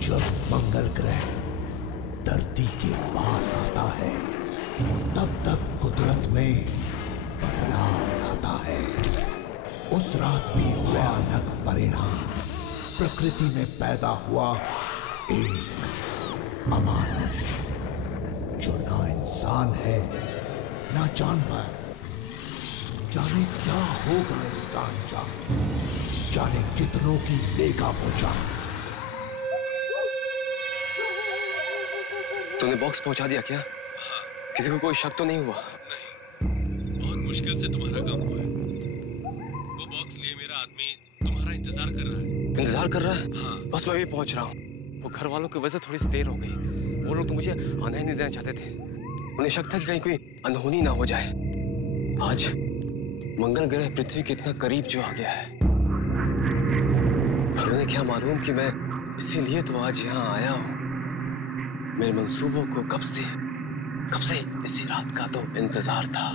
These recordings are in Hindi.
जब मंगल ग्रह धरती के पास आता है तब तब कुदरत में बदलाव आता है। उस रात भी भयानक परिणाम। प्रकृति में पैदा हुआ एक अमानुष जो ना इंसान है ना जानवर। जाने क्या होगा इसका अंजाम, जाने कितनों की लेगा वो जान। तूने बॉक्स पहुंचा दिया क्या? हाँ। किसी को कोई शक तो नहीं हुआ? नहीं, बहुत मुश्किल से तुम्हारा काम हुआ है। वो बॉक्स लिए मेरा आदमी तुम्हारा इंतजार कर रहा है। इंतजार कर रहा है? हाँ। बस मैं भी पहुंच रहा हूँ। वो घर वालों की वजह से थोड़ी सी देर हो गई। वो लोग तो मुझे आने ही नहीं देना चाहते थे। उन्हें शक था कि कहीं कोई अनहोनी ना हो जाए। आज मंगल ग्रह पृथ्वी के इतना करीब जो आ गया है, पर उन्हें क्या मालूम कि मैं इसीलिए तो आज यहाँ आया हूँ। मेरे मंसूबों को कब से इसी रात का तो इंतजार था।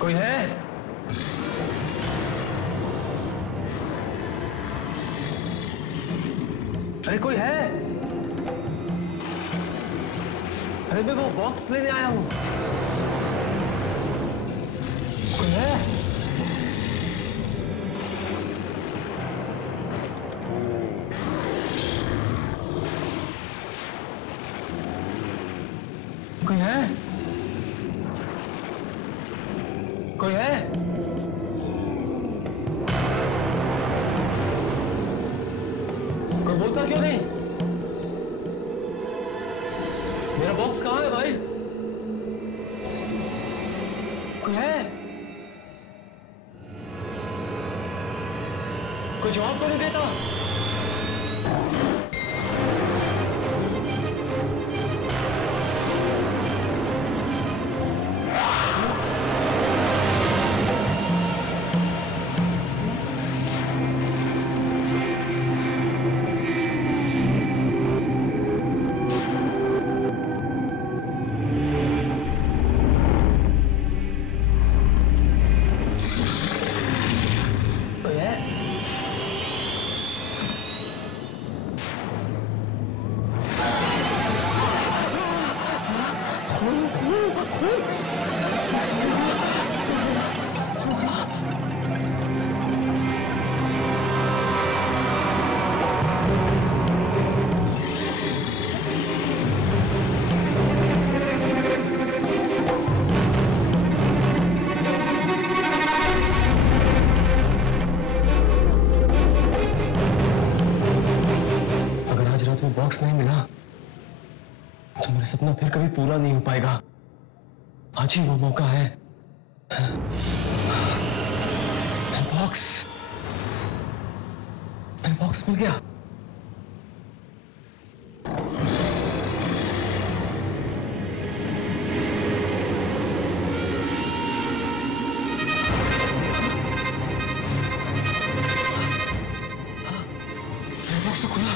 कोई है? अरे कोई है? अरे मैं वो बॉक्स लेने आया हूं। कोई है? कोई है? कोई है? कोई बोलता क्यों नहीं? मेरा बॉक्स कहां है भाई? कोई है? कोई जवाब तो नहीं देता? बॉक्स नहीं मिला तो मेरा सपना फिर कभी पूरा नहीं हो पाएगा। आज ही वो मौका है। बॉक्स मिल गया। बॉक्स तो खुला।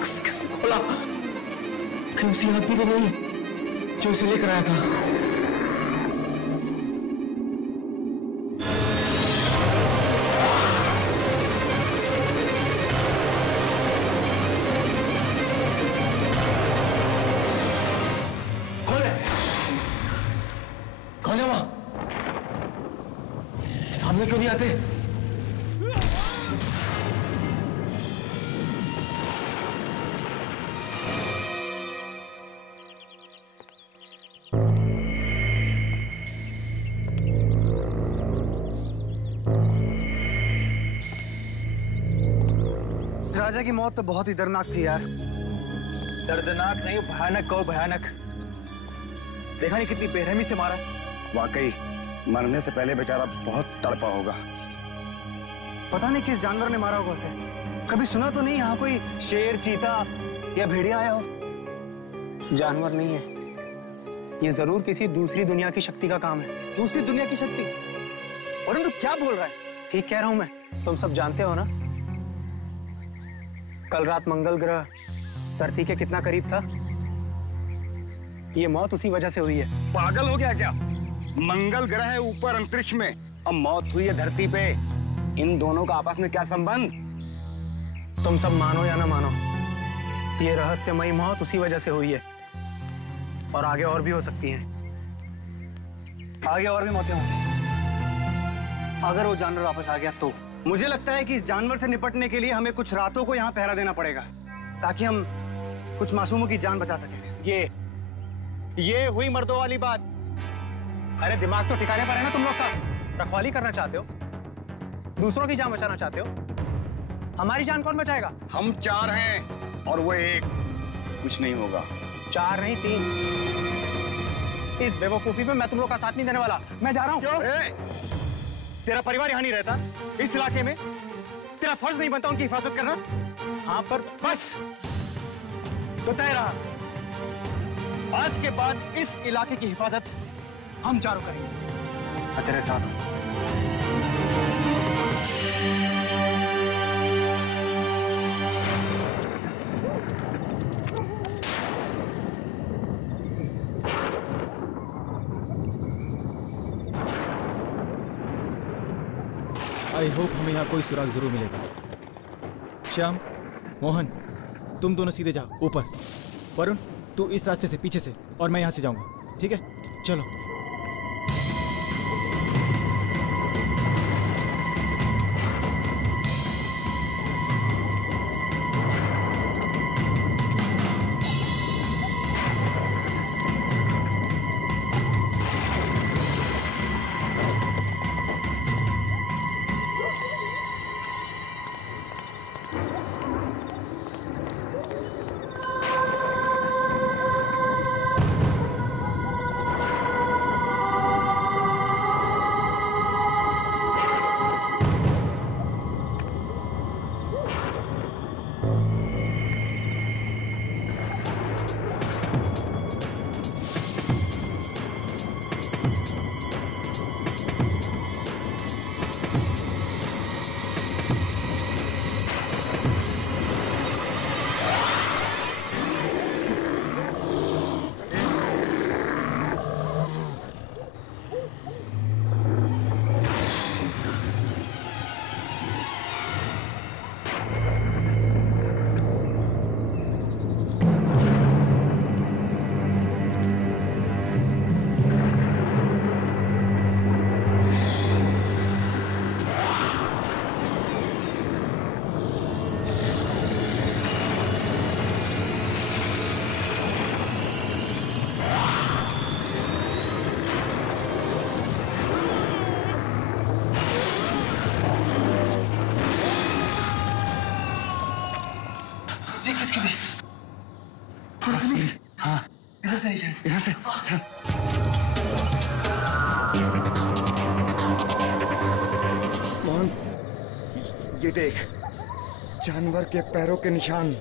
बॉक्स किसने खोला? कहीं उसी आदमी तो नहीं जो इसे लेकर आया था? कौन है वहां? सामने क्यों नहीं आते? राजा की मौत तो बहुत ही दर्दनाक थी यार। दर्दनाक नहीं, भयानक कहो भयानक। देखा नहीं कितनी बेरहमी से मारा। वाकई मरने से पहले बेचारा बहुत तड़पा होगा। पता नहीं किस जानवर ने मारा होगा उसे। कभी सुना तो नहीं यहाँ कोई शेर, चीता या भेड़िया आया हो? जानवर नहीं है, ये जरूर किसी दूसरी दुनिया की शक्ति का काम है। दूसरी दुनिया की शक्ति? परंतु क्या बोल रहा है? ठीक कह रहा हूं मैं, तुम सब जानते हो ना, कल रात मंगल ग्रह धरती के कितना करीब था। ये मौत उसी वजह से हुई है। पागल हो गया क्या? मंगल ग्रह है ऊपर अंतरिक्ष में, अब मौत हुई है धरती पे। इन दोनों का आपस में क्या संबंध? तुम सब मानो या ना मानो, ये रहस्यमयी मौत उसी वजह से हुई है और आगे और भी हो सकती है। आगे और भी मौतें होंगी अगर वो जानवर वापस आ गया तो। मुझे लगता है कि इस जानवर से निपटने के लिए हमें कुछ रातों को यहाँ पहरा देना पड़ेगा ताकि हम कुछ मासूमों की जान बचा सकें। ये हुई मर्दों वाली बात। अरे दिमाग तो ठिकाने पर है ना तुम लोग का? रखवाली करना चाहते हो, दूसरों की जान बचाना चाहते हो। हमारी जान कौन बचाएगा? हम 4 हैं और वो 1। कुछ नहीं होगा। 4 नहीं 3। इस बेवकूफी में मैं तुम लोग का साथ नहीं देने वाला। मैं जा रहा हूँ। क्यों? तेरा परिवार यहाँ नहीं रहता इस इलाके में? तेरा फर्ज नहीं बनता उनकी हिफाजत करना? हाँ पर बस तो तय रहा, आज के बाद इस इलाके की हिफाजत हम चारों करेंगे। मैं तेरे साथ हूं। आई होप हमें यहाँ कोई सुराग जरूर मिलेगा। श्याम, मोहन, तुम दोनों सीधे जाओ ऊपर। वरुण, तू इस रास्ते से पीछे से और मैं यहाँ से जाऊंगा। ठीक है, चलो। किसकी थी? हाँ, इधर से इधर से। मोहन, ये देख, जानवर के पैरों के निशान।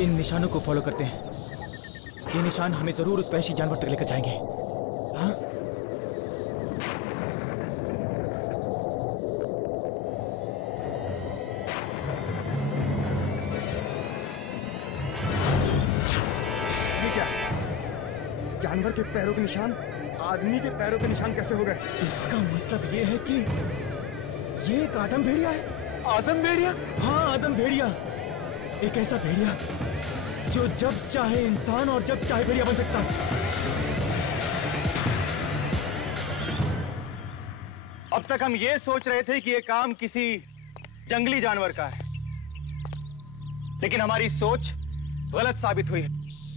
इन निशानों को फॉलो करते हैं। ये निशान हमें जरूर उस वहशी जानवर तक लेकर जाएंगे। हाँ? जानवर के पैरों के निशान आदमी के पैरों के निशान कैसे हो गए? इसका मतलब ये है कि ये एक आदम भेड़िया है। आदम भेड़िया? हाँ, आदम भेड़िया। एक ऐसा भेड़िया जो जब चाहे इंसान और जब चाहे भेड़िया बन सकता है। अब तक हम ये सोच रहे थे कि ये काम किसी जंगली जानवर का है, लेकिन हमारी सोच गलत साबित हुई।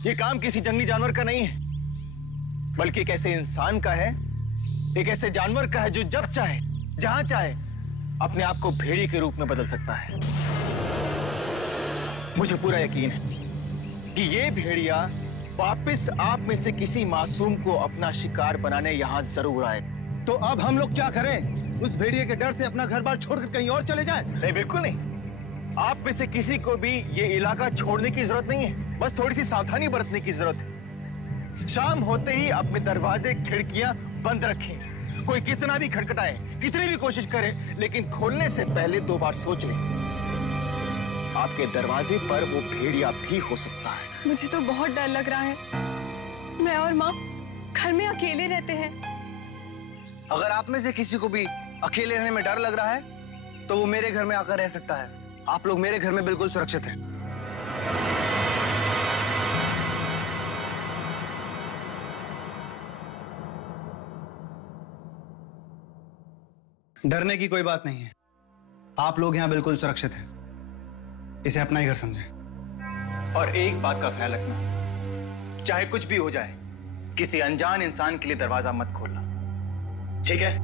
ये काम किसी जंगली जानवर का नहीं है, बल्कि एक ऐसे इंसान का है, एक ऐसे जानवर का है जो जब चाहे जहां चाहे अपने आप को भेड़िए के रूप में बदल सकता है। मुझे पूरा यकीन है कि ये भेड़िया वापस आप में से किसी मासूम को अपना शिकार बनाने यहां जरूर आए। तो अब हम लोग क्या करें? उस भेड़िए के डर से अपना घर बार छोड़कर कहीं और चले जाएं? नहीं, बिल्कुल नहीं। आप में से किसी को भी ये इलाका छोड़ने की जरूरत नहीं है, बस थोड़ी सी सावधानी बरतने की जरूरत है। शाम होते ही अपने दरवाजे खिड़कियां बंद रखें। कोई कितना भी खटखटाए, कितनी भी कोशिश करे, लेकिन खोलने से पहले 2 बार सोच लें। आपके दरवाजे पर वो भेड़िया भी हो सकता है। मुझे तो बहुत डर लग रहा है। मैं और माँ घर में अकेले रहते हैं। अगर आप में से किसी को भी अकेले रहने में डर लग रहा है तो वो मेरे घर में आकर रह सकता है। आप लोग मेरे घर में बिल्कुल सुरक्षित हैं। डरने की कोई बात नहीं है। आप लोग यहाँ बिल्कुल सुरक्षित हैं। इसे अपना ही घर समझें। और एक बात का ख्याल रखना, चाहे कुछ भी हो जाए, किसी अनजान इंसान के लिए दरवाजा मत खोलना, ठीक है?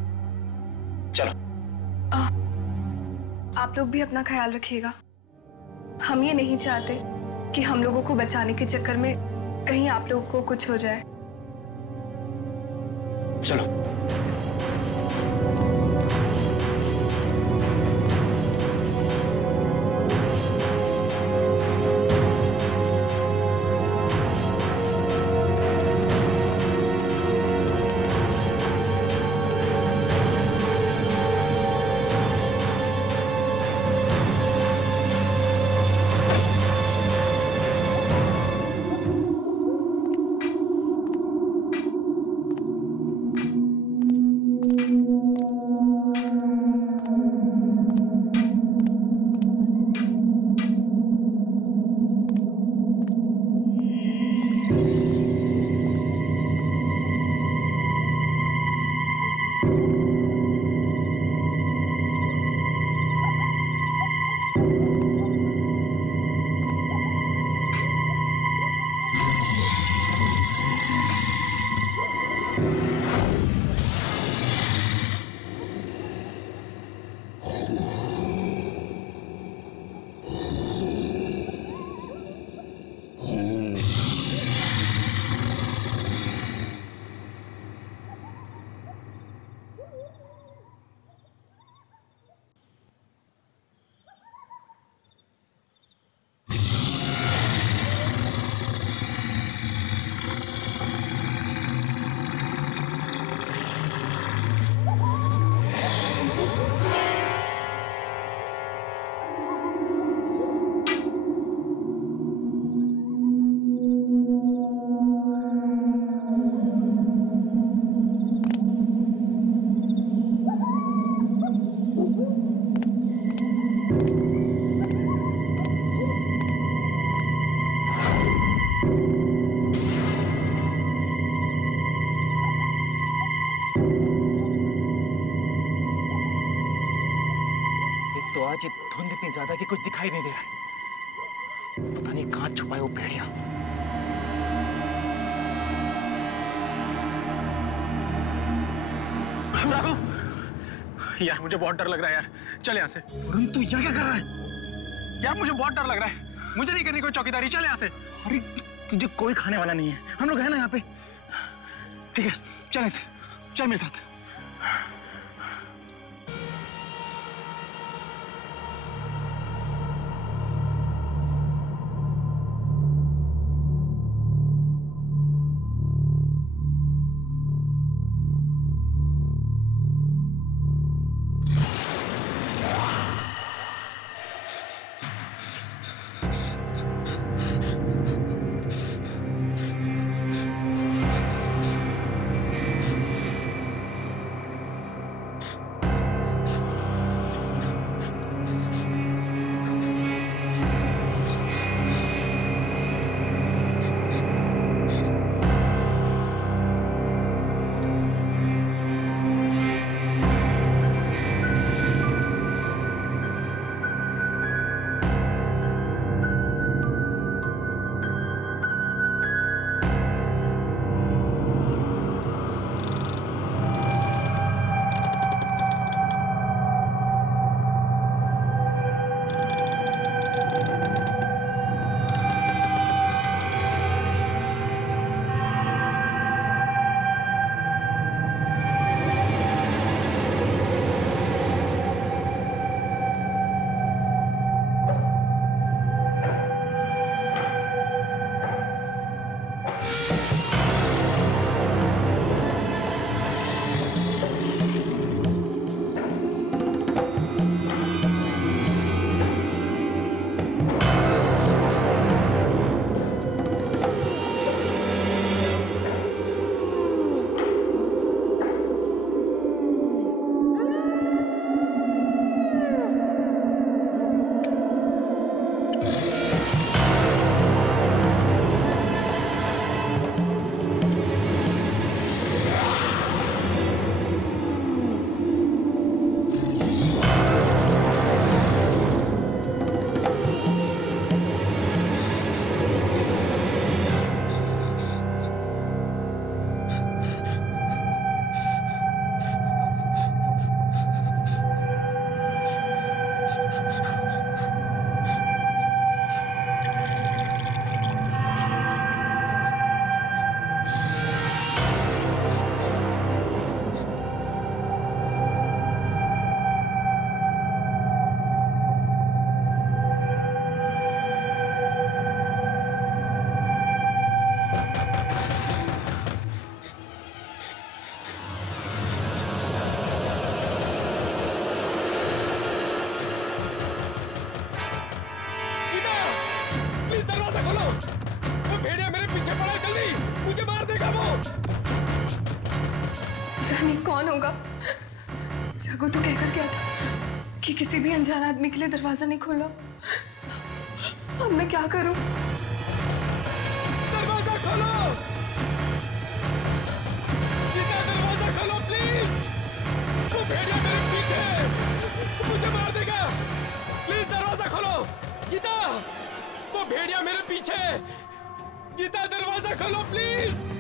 चलो। आप लोग भी अपना ख्याल रखिएगा। हम ये नहीं चाहते कि हम लोगों को बचाने के चक्कर में कहीं आप लोगों को कुछ हो जाए। चलो। आज ये धुंध इतनी ज्यादा कि कुछ दिखाई नहीं दे रहा है। पता नहीं कहां छुपा है वो भेड़िया। यार मुझे बहुत डर लग रहा है यार। चल यहाँ से। वरुण तू यहाँ क्या कर रहा है? यार मुझे बहुत डर लग रहा है। मुझे नहीं करनी कोई चौकीदारी। चल यहाँ से। अरे तुझे कोई खाने वाला नहीं है, हम लोग हैं ना यहाँ पे। ठीक है चल यहाँ से, चल मेरे साथ। खोलो। वो भेड़िया मेरे पीछे पड़ा है, जल्दी, मुझे मार देगा वो। जानी कौन होगा? रघु तो कहकर गया था कि किसी भी अनजान आदमी के लिए दरवाजा नहीं खोला। अब मैं क्या करूं? दरवाजा खोलो, गीता, दरवाजा खोलो प्लीज। वो भेड़िया मेरे पीछे, मुझे मार देगा। प्लीज दरवाजा खोलो, गीता। वो भेड़िया मेरे पीछे, गीता दरवाजा खोलो प्लीज।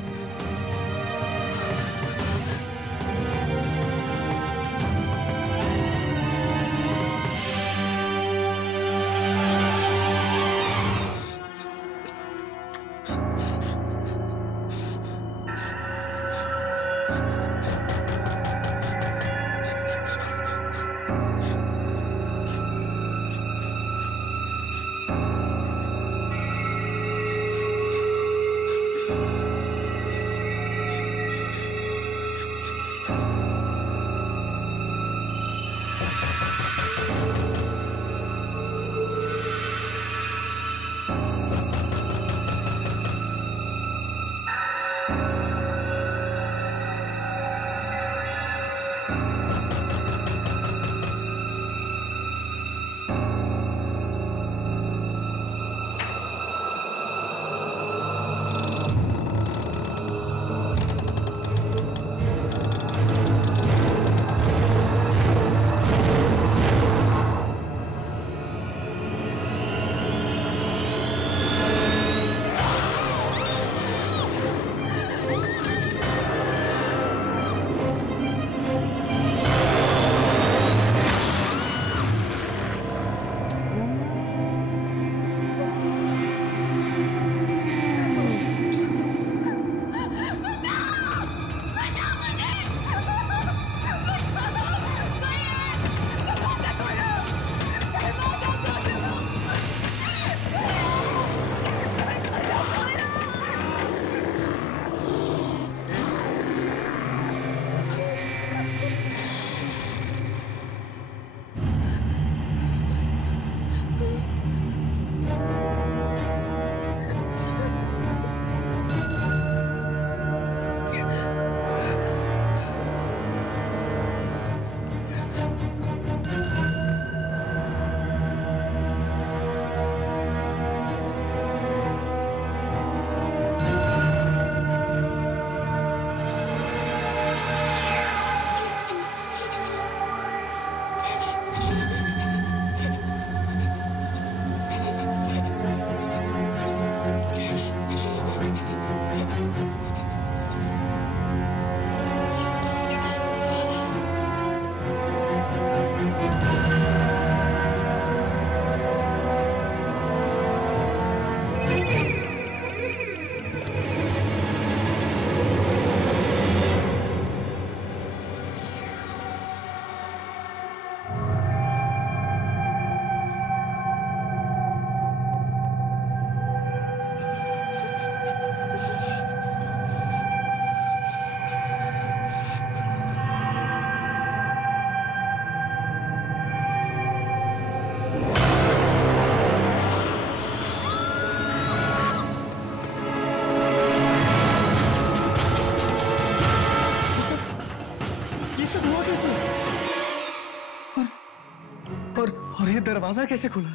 और ये दरवाजा कैसे खुला?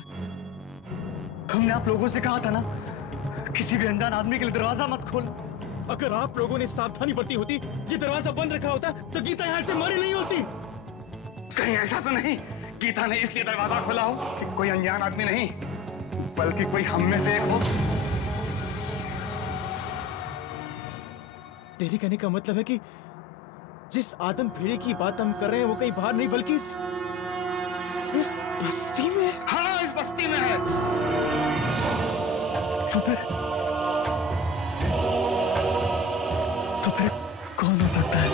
हमने आप लोगों से कहा था ना, किसी भी अनजान आदमी के लिए दरवाजा मत खोलो। अगर आप लोगों ने सावधानी बरती होती, ये दरवाजा बंद रखा होता, तो गीता यहाँ से मरी नहीं होती। कहीं ऐसा तो नहीं गीता ने इसलिए दरवाजा खोला हो कि कोई अनजान आदमी नहीं, बल्कि कोई हम में से एक हो। तेरी कहने का मतलब है कि जिस आदम भेड़े की बात हम कर रहे हैं वो कहीं बाहर नहीं बल्कि इस बस्ती में। हाँ, इस बस्ती में है। तो फिर कौन हो सकता है?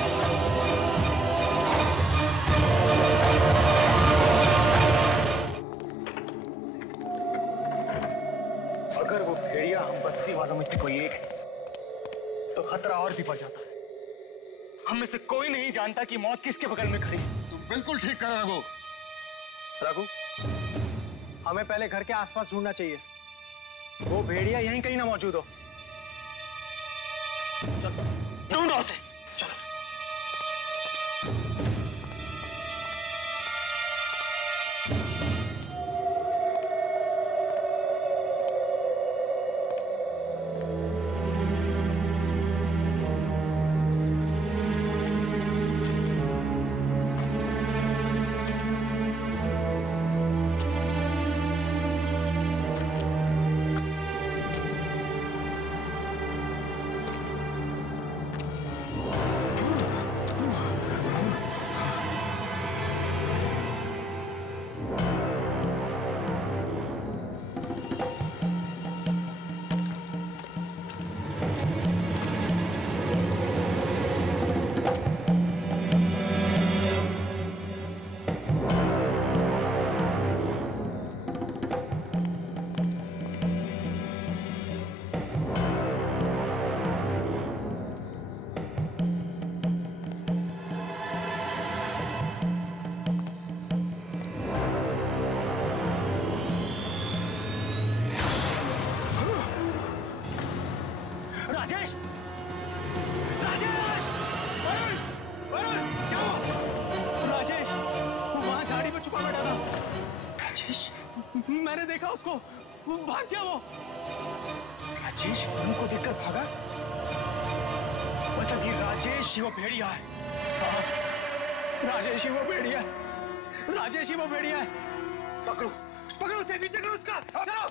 अगर वो भेड़िया हम बस्ती वालों में से कोई एक है, तो खतरा और भी बढ़ जाता है। हम में से कोई नहीं जानता कि मौत किसके बगल में खड़ी है। तुम बिल्कुल ठीक कर रहे हो। रघु, हमें पहले घर के आसपास ढूंढना चाहिए। वो भेड़िया यहीं कहीं ना मौजूद हो। चलो ढूंढो उसे। चलो। राजेश! राजेश! वरुण! वरुण! क्या हुआ? राजेश! वो वहां झाड़ी में छुपा बैठा था। राजेश? मैंने देखा उसको। वो भाग गया वो। राजेश वरुण को देखकर भागा? मतलब ये राजेश ही वो भेड़िया है? राजेश ही वो भेड़िया है। राजेश ही वो भेड़िया है। पकड़ो, पकड़ो उसे, पीछे करो उसका। चलो।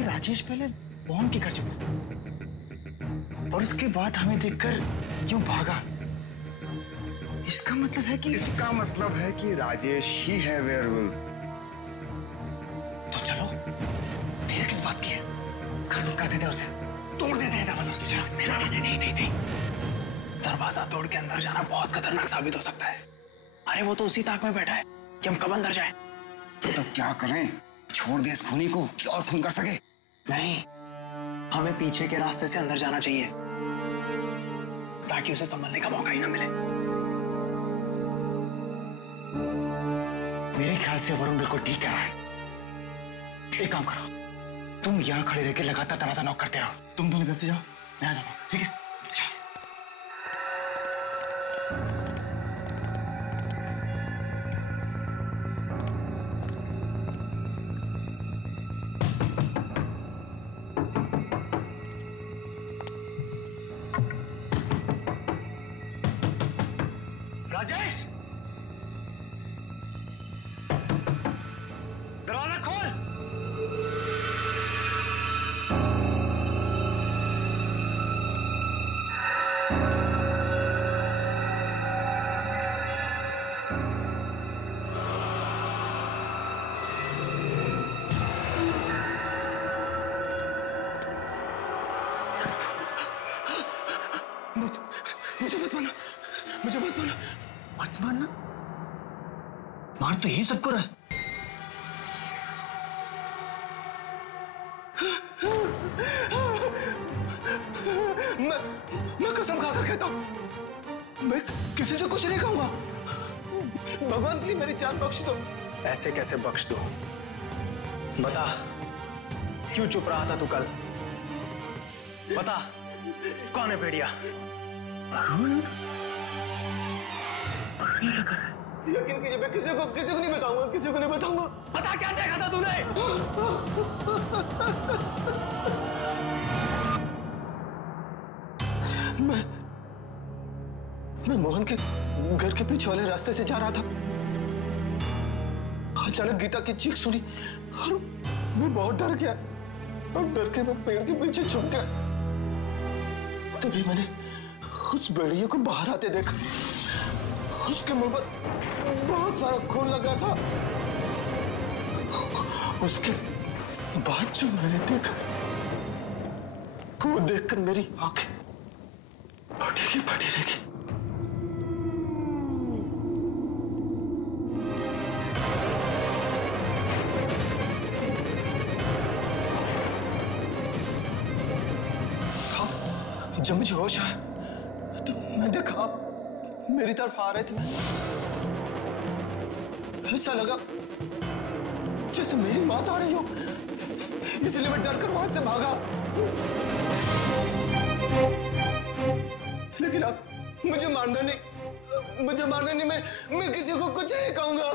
राजेश पहले मोहन के घर चुका और उसके बाद हमें देखकर क्यों भागा? इसका मतलब है कि राजेश ही है वेयरवुल्फ। तो चलो, देर किस बात की है? खत्म कर देते उसे, तोड़ देते हैं दरवाजा। नहीं। दरवाजा तोड़ के अंदर जाना बहुत खतरनाक साबित हो सकता है। अरे वो तो उसी ताक में बैठा है कि हम कब अंदर जाएं। तो क्या करें? छोड़ दे इस खूनी को कि और खून कर सके? नहीं, हमें पीछे के रास्ते से अंदर जाना चाहिए ताकि उसे संभलने का मौका ही ना मिले। मेरे ख्याल से वरुण बिल्कुल ठीक कह रहा है। एक काम करो, तुम यहाँ खड़े रह के लगातार दरवाजा नॉक करते रहो। तुम दोनों इधर से जाओ, मैं आ जाऊंगा, ठीक है? राजेश, दरवाजा खोल। मुझे मत मारना, मुझे मत मारना। मत मारना? मार तो यही सबको रहा है। मैं कसम खाकर कहता हूं, मैं किसी से कुछ नहीं कहूंगा। भगवान प्लीज मेरी जान बख्श दो। ऐसे कैसे बख्श दो? बता, क्यों चुप रहा था तू कल? बता, कौन है भेड़िया? वरुण? यकीन कीजिए, मैं किसी को नहीं बताऊंगा, किसी को नहीं बताऊंगा। बता, क्या चाहा था तूने? मैं मोहन के घर के पीछे वाले रास्ते से जा रहा था। अचानक गीता की चीख सुनी और मैं बहुत डर गया और डर के मैं पेड़ के पीछे छुप गया। तभी मैंने उस भेड़िए को बाहर आते देखा। उसके मुंह पर बहुत सारा खून लगा था। उसके बाद जो मैंने देखा वो देखकर मेरी आंखें फटी की फटी रह गई। जब मुझे होश आया तो मैं देखा मेरी तरफ आ रहे थे। ऐसा लगा जैसे मेरी मौत आ रही हो, इसलिए मैं डर कर वहां से भागा। लेकिन अब मुझे मारना नहीं, मैं किसी को कुछ नहीं कहूंगा।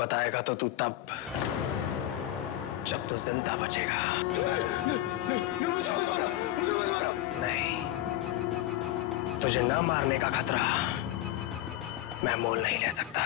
बताएगा तो तू तब जब तू जिंदा बचेगा। मुझे मत मारो। नहीं, तुझे ना मारने का खतरा मैं मोल नहीं ले सकता।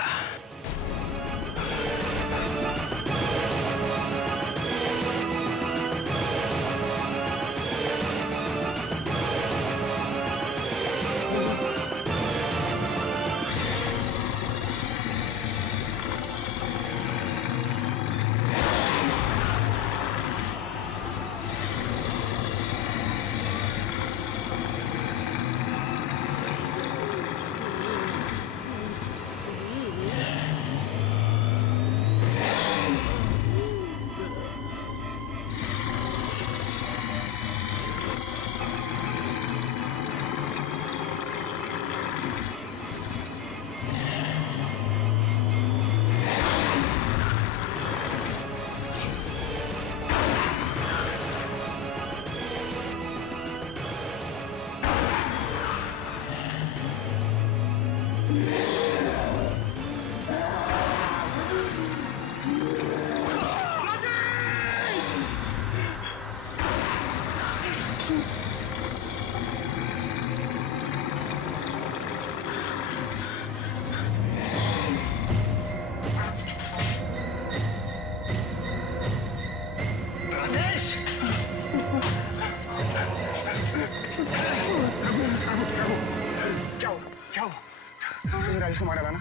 राजेश को मारा था ना?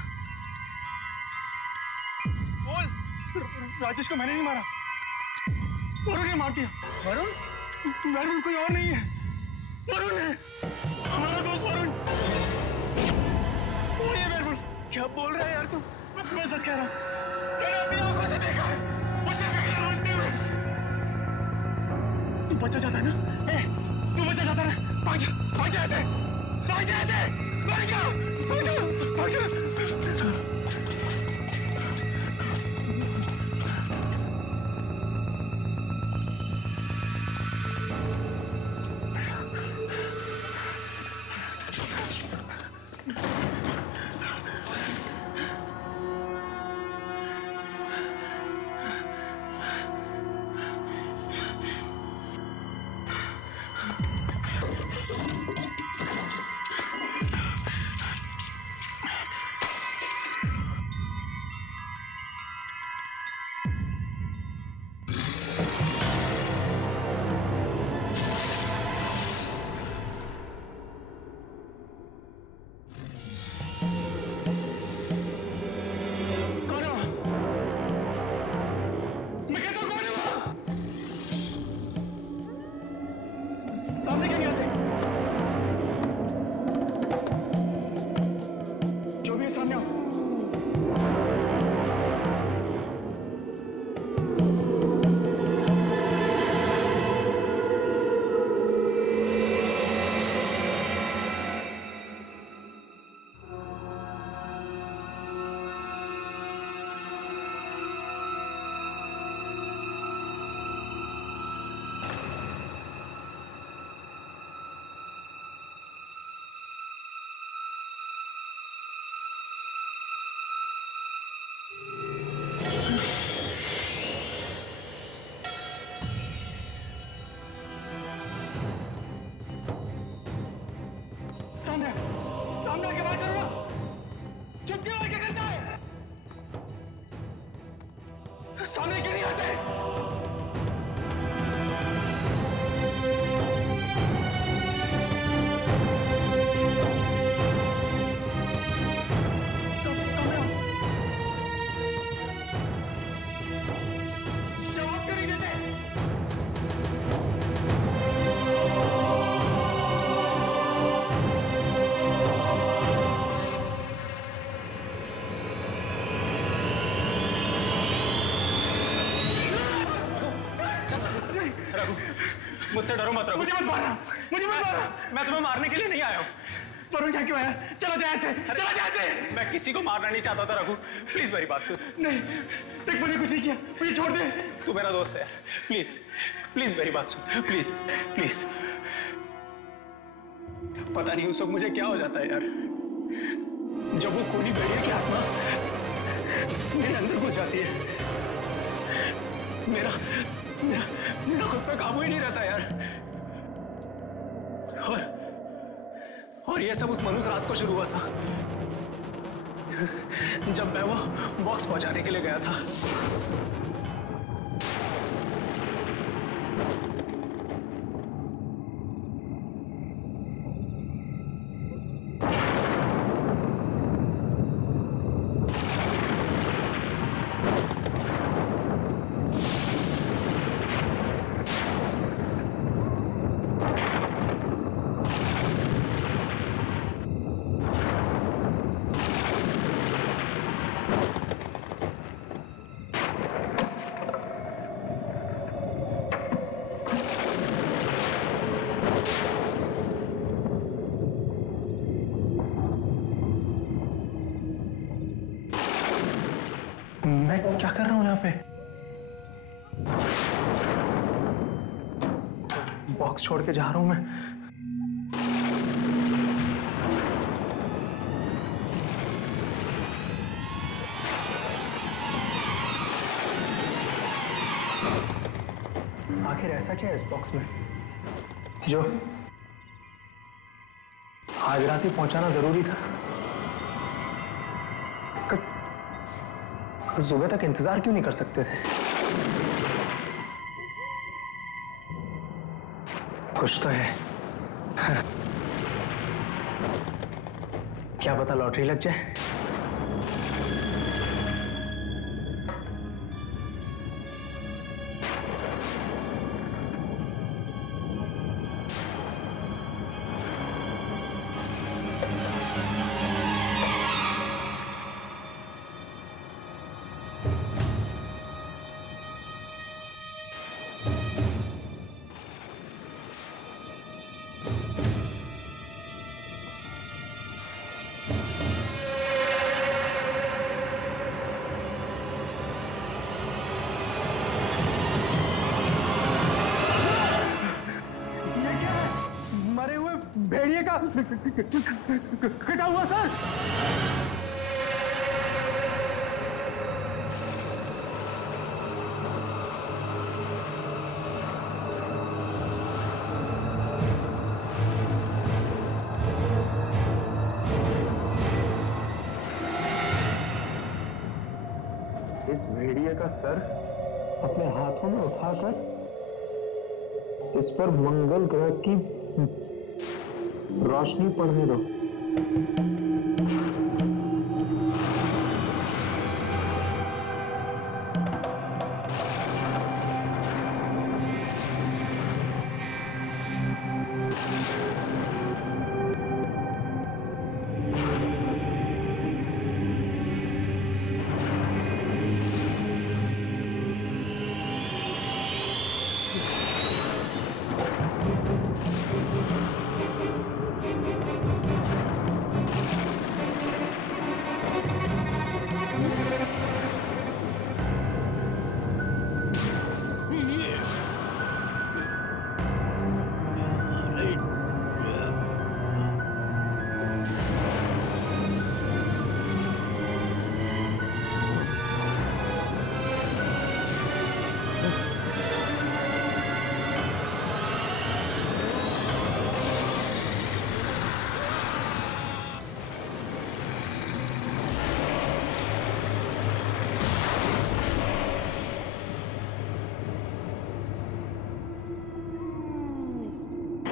बोल। राजेश को मैंने नहीं मारा, वरुण ने मार दिया। वरुण कोई और नहीं है, वरुण है, हमारा दोस्त वरुण। वो ये वरुण। क्या बोल रहा है यार तू? मैं सच कह रहा हूँ, मैंने अपनी आंखों से देखा है उसे मारते हुए। तू बचा जाता है ना? तू बचा जाता है? भाग जा ऐसे, भाग जा ऐसे, भाग जा। सामने क्या कहते? जो भी है सामने आओ। सामने आके बात करो ना। चुप क्यों आके करता है? मुझसे डरो मत रघु। मुझे मत मारना, मुझे मत मारना। मैं तुम्हें मारने के लिए नहीं आया हूँ। वरुण क्या क्यों आया? चला जा ऐसे, चला जा ऐसे। मैं किसी को मारना नहीं चाहता था रघु, प्लीज मेरी बात सुन। नहीं, देख मैंने कुछ नहीं किया, मुझे छोड़ दे। तू मेरा दोस्त है, प्लीज प्लीज मेरी बात सुन, प्लीज प्लीज। पता नहीं उस वक्त मुझे क्या हो जाता है यार, जब वो खूनी भेड़िया की आत्मा मेरे अंदर घुस जाती है। मेरा खुद पे काबू ही नहीं रहता यार। और ये सब उस मनुष्य रात को शुरू हुआ था, जब मैं वो बॉक्स पहुंचाने के लिए गया था। मैं क्या कर रहा हूं यहाँ पे? बॉक्स छोड़ के जा रहा हूं मैं। आखिर ऐसा क्या है इस बॉक्स में जो आज रात ही पहुंचाना जरूरी था? सुबह तक इंतजार क्यों नहीं कर सकते थे? कुछ तो है। क्या पता लॉटरी लग जाए। भेड़िए का कटा हुआ सर। इस भेड़िए का सर अपने हाथों में उठाकर इस पर मंगल ग्रह की रोशनी पड़ने दो।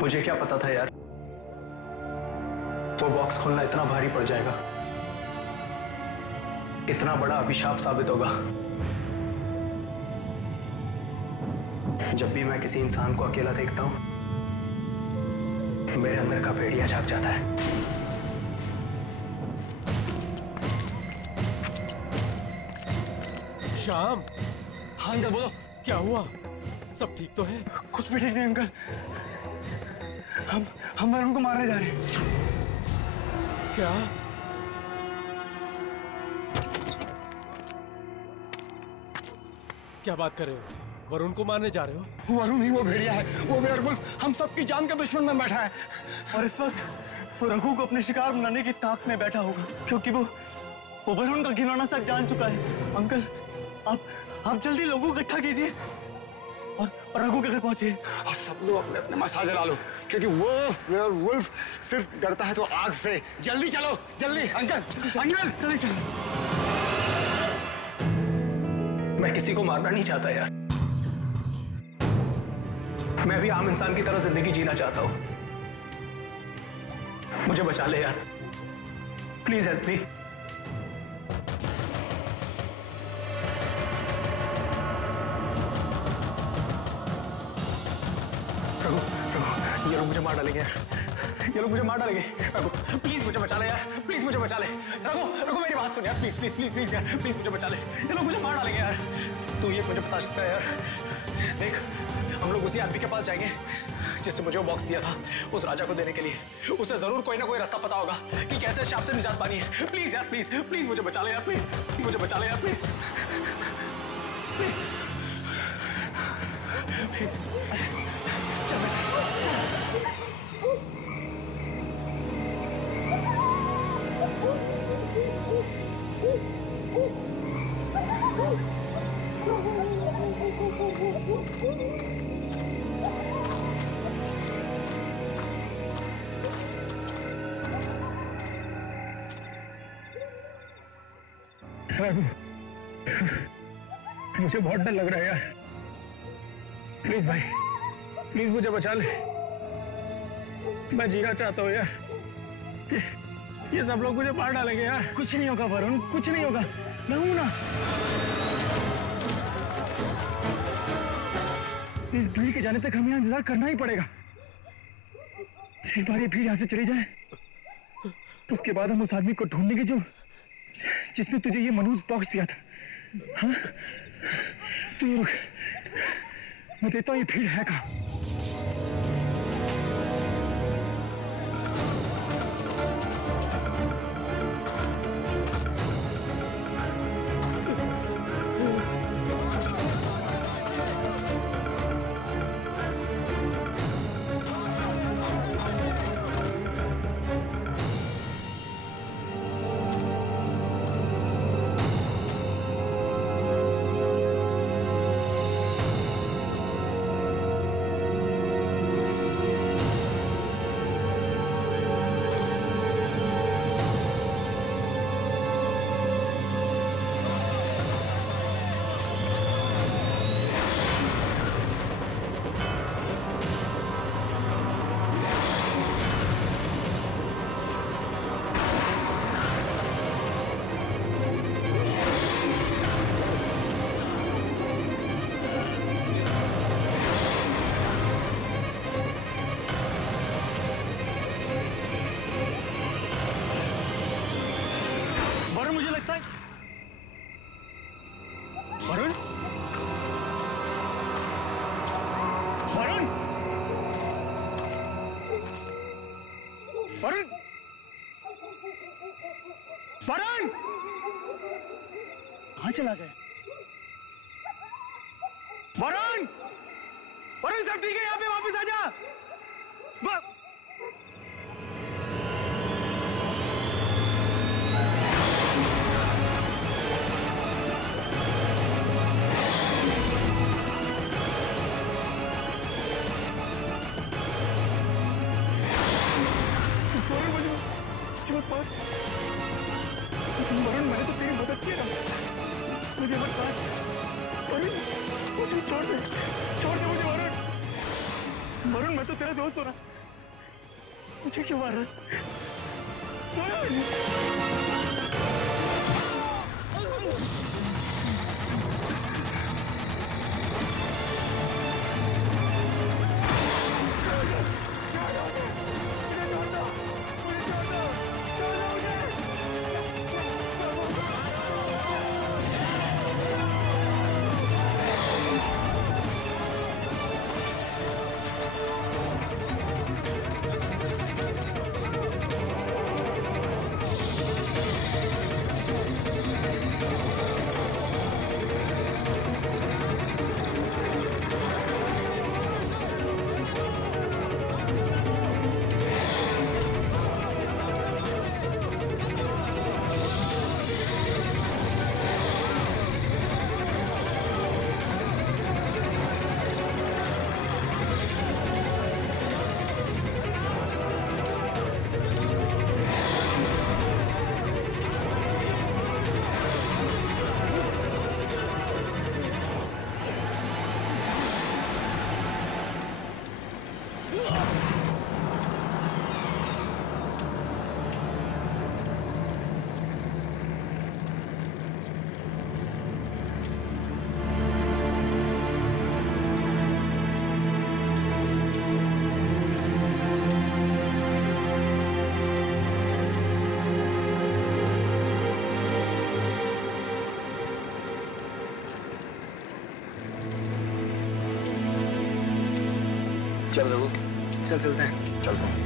मुझे क्या पता था यार, वो बॉक्स खोलना इतना भारी पड़ जाएगा, इतना बड़ा अभिशाप साबित होगा। जब भी मैं किसी इंसान को अकेला देखता हूं, मेरे अंदर का भेड़िया जाग जाता है। श्याम। हाँ इधर बोलो। क्या हुआ? सब ठीक तो है? कुछ भी ठीक नहीं अंकल। हम वरुण को मारने जा रहे हैं। क्या? क्या बात कर रहे हो? वरुण को मारने जा रहे हो? वरुण ही वो भेड़िया है, वो वेयरवुल्फ हम सबकी जान का दुश्मन में बैठा है और इस वक्त वो रघु को अपने शिकार बनाने की ताक में बैठा होगा, क्योंकि वो वरुण का घिनौना सच जान चुका है। अंकल आप जल्दी लोगों को इकट्ठा कीजिए और रघु के घर पहुंचिए और सब लोग अपने अपने मसाज ला लो, क्योंकि वो वेयरवुल्फ सिर्फ डरता है तो आग से। जल्दी चलो, जल्दी। अंकल जल्दी चलो। मैं किसी को मारना नहीं चाहता यार, मैं भी आम इंसान की तरह जिंदगी जीना चाहता हूं। मुझे बचा ले यार, प्लीज हेल्प मी। ये लोग मुझे मार डालेंगे यार, ये लोग मुझे मार डालेंगे। रघु प्लीज मुझे बचा ले यार, प्लीज मुझे बचा ले। रघु मेरी बात सुन यार, प्लीज प्लीज प्लीज प्लीज यार, प्लीज मुझे बचा ले। ये लोग मुझे मार डालेंगे यार, तू ये मुझे बता सकता है यार। देख हम लोग उसी आदमी के पास जाएंगे जिसने मुझे वो बॉक्स दिया था उस राजा को देने के लिए। उसे जरूर कोई ना कोई रास्ता पता होगा कि कैसे शाप से निजात पानी है। प्लीज यार, प्लीज प्लीज मुझे बचा ले यार, प्लीज मुझे बचा ले यार, प्लीज मुझे बहुत डर लग रहा है यार, प्लीज भाई, प्लीज मुझे बचा ले। मैं जीना चाहता हूँ यार, ये सब लोग मुझे मार डालेंगे यार। कुछ नहीं होगा वरुण, कुछ नहीं होगा, मैं हूं ना। इस भीड़ के जाने तक हमें इंतजार करना ही पड़ेगा। एक बार ये भीड़ यहां से चली जाए, उसके बाद हम उस आदमी को ढूंढेंगे जो जिसने तुझे ये मनहूस बॉक्स दिया था। हाँ तो ये रुक, मैं देता हूँ ये भीड़ है कहाँ। चला गया। वरुण, वरुण सब ठीक है, यहाँ पे वापस आ जा। वरुण मैंने तो तेरी मदद की ना, मुझे मत मार। वरुण मुझे छोड़ दे मुझे वरुण। वरुण मैं तो तेरा दोस्त हूँ ना, मुझे क्यों मार रहा है? चल रघु, चल चलते हैं, चलते हैं।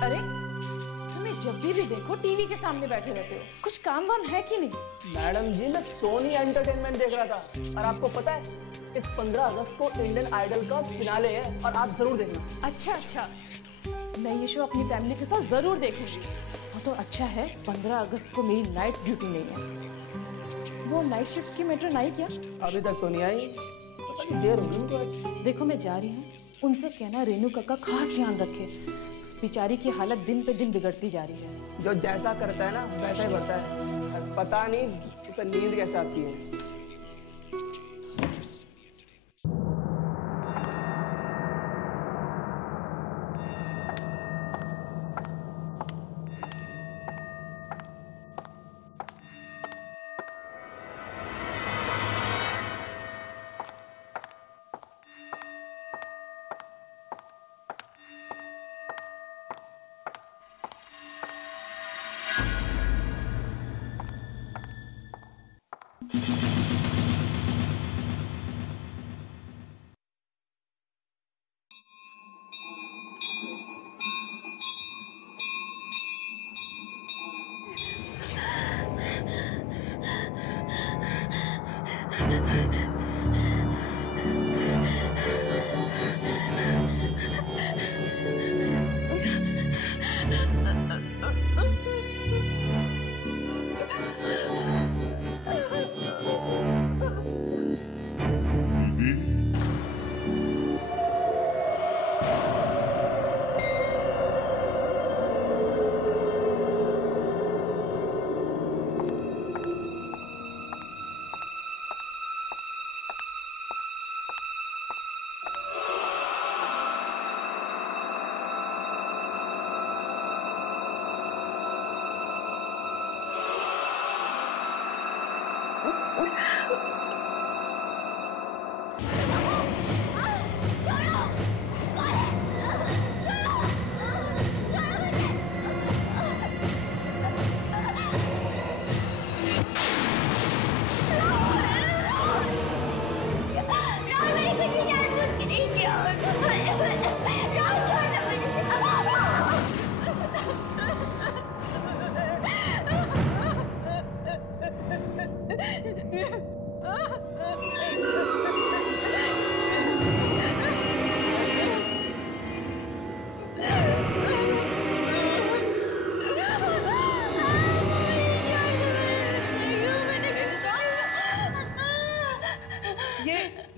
अरे तुम्हें जब भी देखो टीवी के सामने बैठे रहते हो, कुछ काम वाम है कि नहीं? मैडम जी मैं सोनी एंटरटेनमेंट देख रहा था और आपको पता है इस 15 अगस्त को इंडियन आइडल का फिनाले है और आप जरूर देखना। अच्छा अच्छा, मैं ये शो अपनी फैमिली के साथ जरूर देखूंगी। तो अच्छा है 15 अगस्त को मेरी नाइट ड्यूटी नहीं है। वो नाइट शिफ्ट की मेट्रो आई क्या? अभी तक तो नहीं आई, देर हो गई तो। देखो मैं जा रही हूँ, उनसे कहना रेणुका का खास ध्यान रखे। उस बेचारी की हालत दिन पे दिन बिगड़ती जा रही है। जो जैसा करता है ना वैसा ही बढ़ता है। पता नहीं उसे नींद कैसे आती है।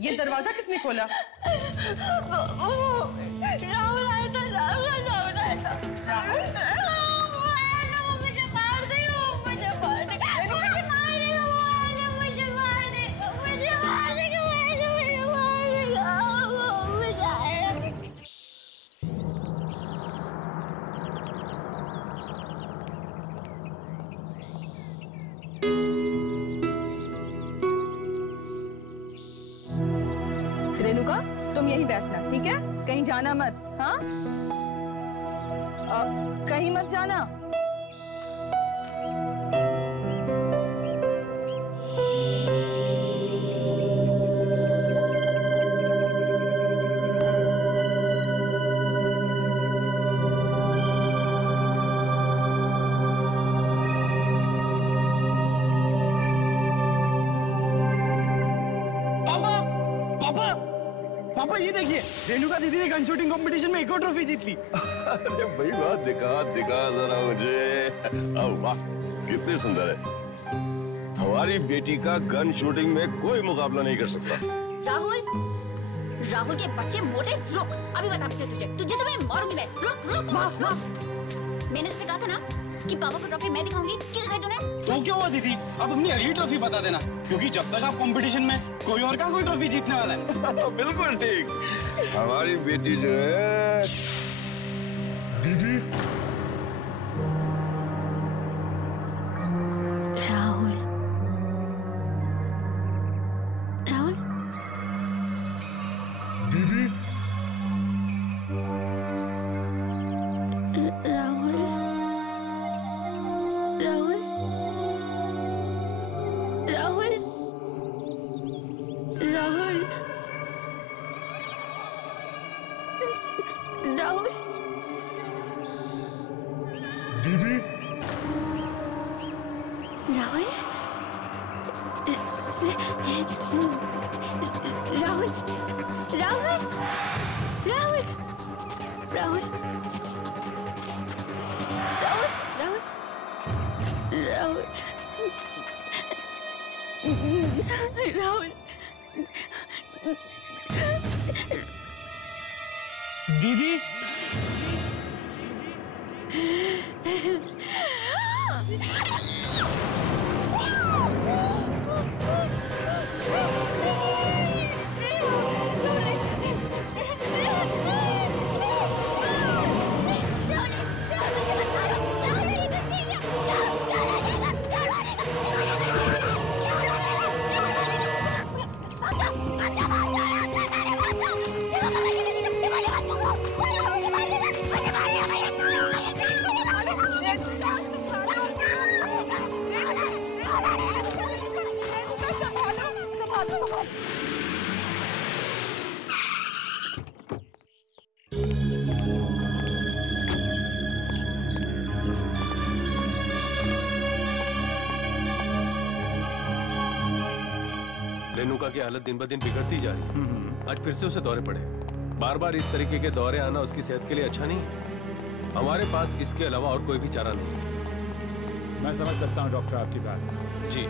ये दरवाजा किसने खोला? राहुल आया था, राहुल आया था। मुझे मार दे, मुझे मार दे, मुझे मार दे, मुझे मार दे, मुझे मार दे, मुझे मार दे। रेणुका तुम यहीं बैठना, ठीक है? कहीं जाना मत, हाँ? कहीं मत जाना। पापा ये देखिए, रेणुका दीदी ने गन शूटिंग कंपटीशन में एक और ट्रॉफी जीत ली। अरे भाई वाह, दिखा जरा मुझे। वाह, कितनी सुंदर है। हमारी बेटी का गन शूटिंग में कोई मुकाबला नहीं कर सकता। राहुल के बच्चे मोटे, रुक, अभी बताती हूँ तुझे तो मैं मारूंगी मैं। रुक। मैंने उससे कहा था ना कि पापा को ट्रॉफी मैं दिखाऊंगी, क्यों दिखाई तूने? तो क्या हुआ दीदी, अब अपनी अगली ट्रॉफी बता देना, क्योंकि जब तक आप कंपटीशन में कोई और का कोई ट्रॉफी जीतने वाला है। बिल्कुल ठीक। हमारी बेटी जो है दीदी। राहुल दीदी। दीदी रेणुका की हालत दिन ब दिन बिगड़ती जा रही है। आज फिर से उसे दौरे पड़े। बार बार इस तरीके के दौरे आना उसकी सेहत के लिए अच्छा नहीं है। हमारे पास इसके अलावा और कोई भी चारा नहीं है। मैं समझ सकता हूँ डॉक्टर आपकी बात। जी।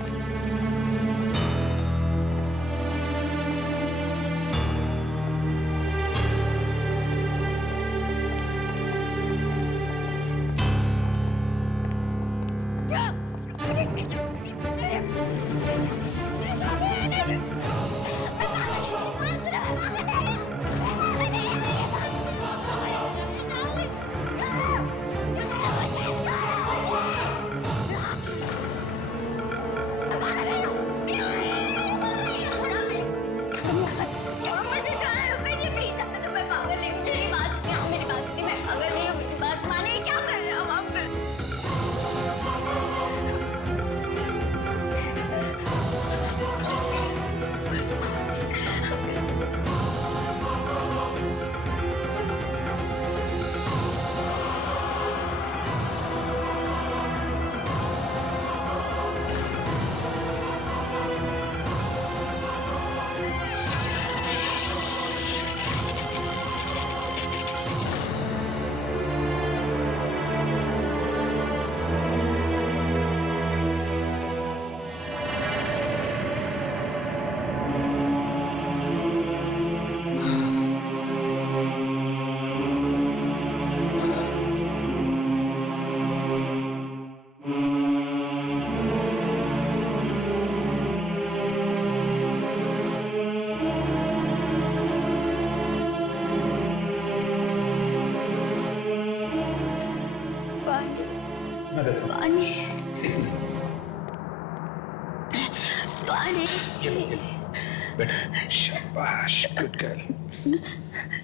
Shabash, good girl.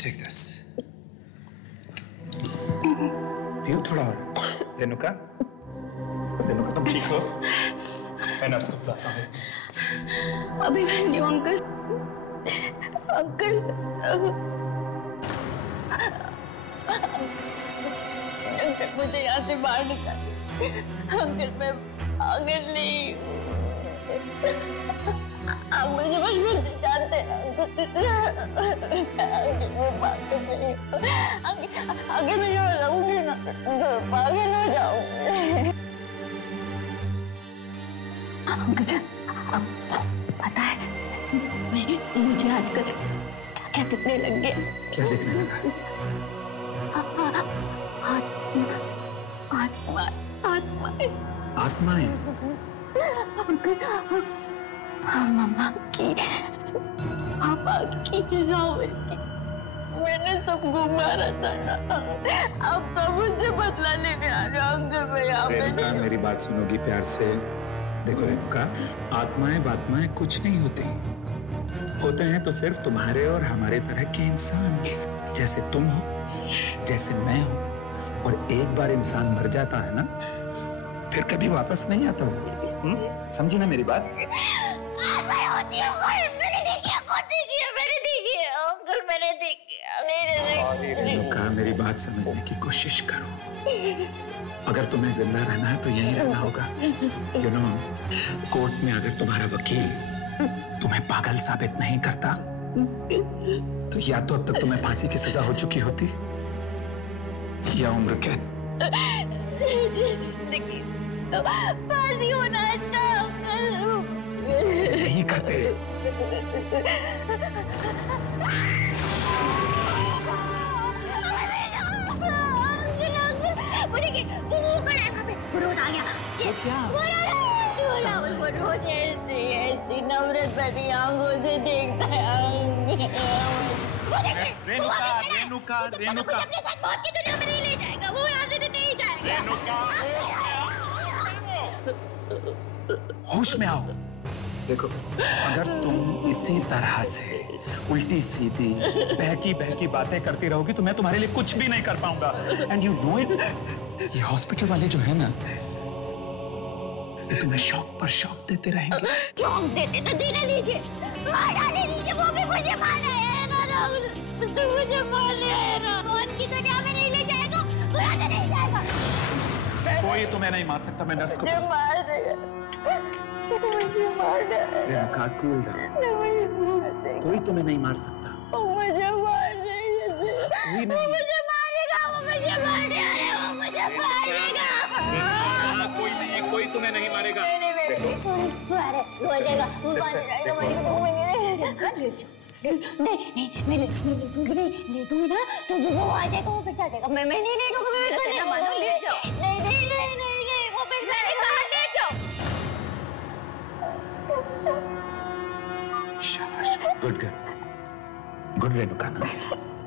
Take this. पियो थोड़ा और। रेणुका, रेणुका तुम ठीक हो? मैं नर्स को बुलाता हूँ। अभी मैं नहीं हूँ अंकल। अंकल मुझे यहाँ से बाहर निकाल। अंकल मैं पागल नहीं हूँ। आप मुझे बचपन से जानते हैं। आगे मैं जो रहूंगी ना, आगे ना जाऊंगी। पता है मुझे आजकल क्या दिखने लग गया? क्या दिखने लगा? आत्माएं। मम्मा की, पापा की, राहुल की, मैंने सबको मारा था ना। अब सब मुझसे बदला लेने आ रहे अंकल भैया। रेणुका मेरी बात सुनोगी प्यार से? देखो रेणुका, आत्माएं कुछ नहीं होती, होते हैं तो सिर्फ तुम्हारे और हमारे तरह के इंसान, जैसे तुम हो, जैसे मैं हूं। और एक बार इंसान मर जाता है ना, फिर कभी वापस नहीं आता वो। समझी ना मेरी बात? रेणुका मेरी बात समझने की कोशिश करो। अगर तुम्हें जिंदा रहना है तो यहीं रहना होगा। यू नो, कोर्ट में अगर तुम्हारा वकील तुम्हें पागल साबित नहीं करता तो या तो अब तक तुम्हें फांसी की सजा हो चुकी होती या उम्र कैद। तो फांसी होना अच्छा नहीं करते। वो रोज आ गया। क्या? वो रोज ऐसी नफरत भरी आंखों से देखता है। रेणुका मुझे अपने साथ मौत की दुनिया में नहीं ले जाएगा, वो यहाँ से नहीं जाएगा। होश में आओ। देखो, अगर तुम इसी तरह से उल्टी सीधी बहकी बातें करती रहोगी तो मैं तुम्हारे लिए कुछ भी नहीं कर पाऊंगा। एंड यू नो इट, ये हॉस्पिटल वाले जो है ना, ये तुम्हें शौक पर शौक देते रहेंगे। क्यों देते तो देने दीजिए, मार डालने दीजिए। वो भी मुझे मारना है ना राहुल, तो मुझे मारना है ना। मौत की दुनिया में नहीं ले जाएगा, बुरा तो नहीं जाएगा। कोई तुम्हें नहीं मार सकता। मैं नर्स को मार देगा, मुझे मार देगा। रेणुका कूल डाउन, कोई तुम्हें नहीं मार सकता। मुझे मार देगा, कोई नहीं। मुझे मारेगा, वो मुझे मारने आ रहा है, वो मुझे मारेगा। कोई नहीं, कोई तुम्हें नहीं मारेगा। सो जाएगा, वो मारेगा, मैं ले दूंगी ना तो वो आ जाएगा, वो फिर से आ जाएगा। मैं नहीं ले लूंगा, मैं ले जाओ। नहीं, वो फिर से बाहर ले जाओ। शाबाश, गुड रेणुका ना,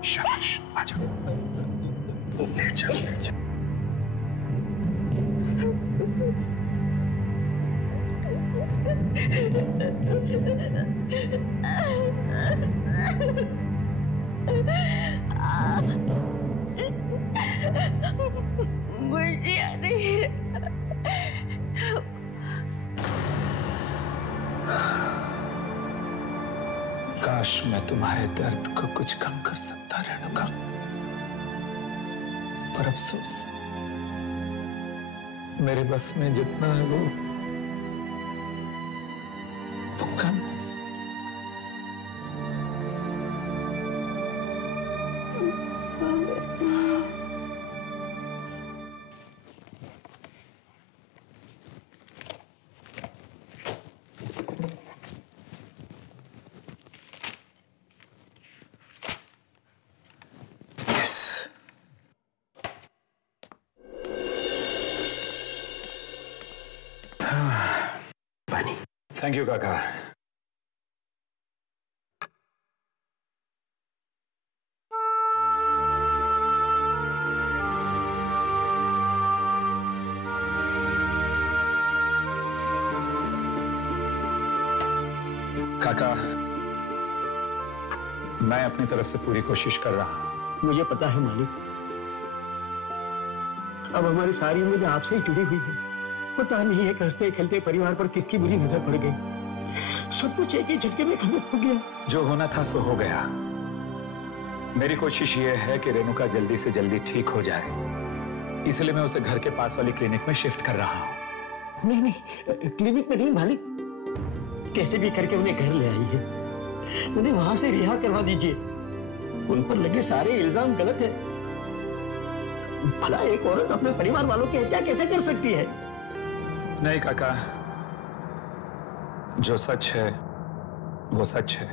शाबाश, आ जाओ, लेट जाओ। मुझे याद नहीं है। काश मैं तुम्हारे दर्द को कुछ कम कर सकता रेणुका, पर अफसोस मेरे बस में जितना है वो कम। थैंक यू काका। काका, मैं अपनी तरफ से पूरी कोशिश कर रहा हूं। मुझे पता है मालिक, अब हमारी सारी उम्मीद आपसे ही जुड़ी हुई है। पता नहीं है हंसते खेलते परिवार पर किसकी बुरी नजर पड़ गई। सब कुछ एक ही झटके में खत्म हो गया। जो होना था सो हो गया। मेरी कोशिश ये है कि रेणुका जल्दी से जल्दी ठीक हो जाए, इसलिए मैं उसे घर के पास वाली क्लिनिक में शिफ्ट कर रहा हूं। नहीं, क्लिनिक में नहीं मालिक, कैसे भी करके उन्हें घर ले आइए, उन्हें वहां से रिहा करवा दीजिए। उन पर लगे सारे इल्जाम गलत है। भला एक औरत अपने परिवार वालों की हत्या कैसे कर सकती है? नहीं काका, जो सच है वो सच है।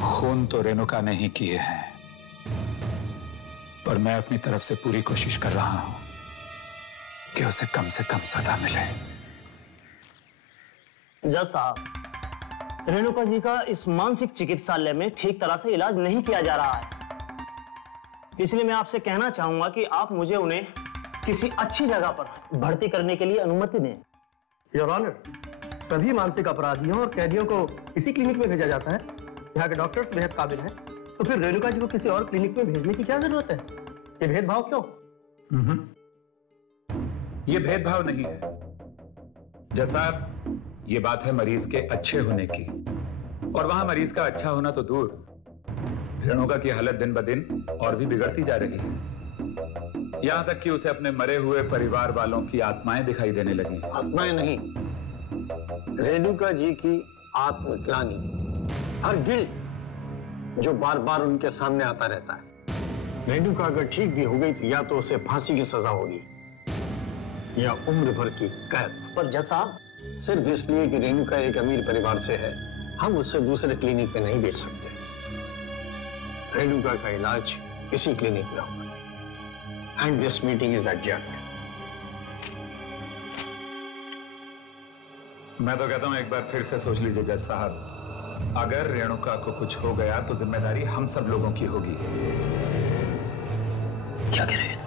खून तो रेणुका ने ही किए हैं, और मैं अपनी तरफ से पूरी कोशिश कर रहा हूं कि उसे कम से कम सजा मिले। जज साहब, रेणुका जी का इस मानसिक चिकित्सालय में ठीक तरह से इलाज नहीं किया जा रहा है, इसलिए मैं आपसे कहना चाहूंगा कि आप मुझे उन्हें किसी अच्छी जगह पर भर्ती करने के लिए अनुमति दें। योर ऑनर, सभी मानसिक अपराधियों और कैदियों को इसी क्लिनिक में भेजा जाता है। यहाँ के डॉक्टर्स बेहद काबिल हैं, तो फिर रेणुका जी को किसी और क्लिनिक में भेजने की क्या जरूरत है? ये भेदभाव क्यों? ये भेदभाव नहीं है जैसा, ये बात है मरीज के अच्छे होने की, और वहां मरीज का अच्छा होना तो दूर, रेणुका की हालत दिन ब दिन और भी बिगड़ती जा रही है। यहां तक कि उसे अपने मरे हुए परिवार वालों की आत्माएं दिखाई देने लगी। आत्माएं नहीं, रेणुका जी की आत्मग्लानि, हर गिल्ट जो बार बार उनके सामने आता रहता है। रेणुका अगर ठीक भी हो गई तो या तो उसे फांसी की सजा होगी या उम्र भर की कैद। पर जज साहब, सिर्फ इसलिए कि रेणुका एक अमीर परिवार से है, हम उससे दूसरे क्लिनिक पे नहीं भेज सकते। रेणुका का इलाज इसी क्लिनिक में होगा। And this meeting is adjourned. मैं तो कहता हूं एक बार फिर से सोच लीजिए जज साहब, अगर रेणुका को कुछ हो गया तो जिम्मेदारी हम सब लोगों की होगी। क्या कह रहे हैं?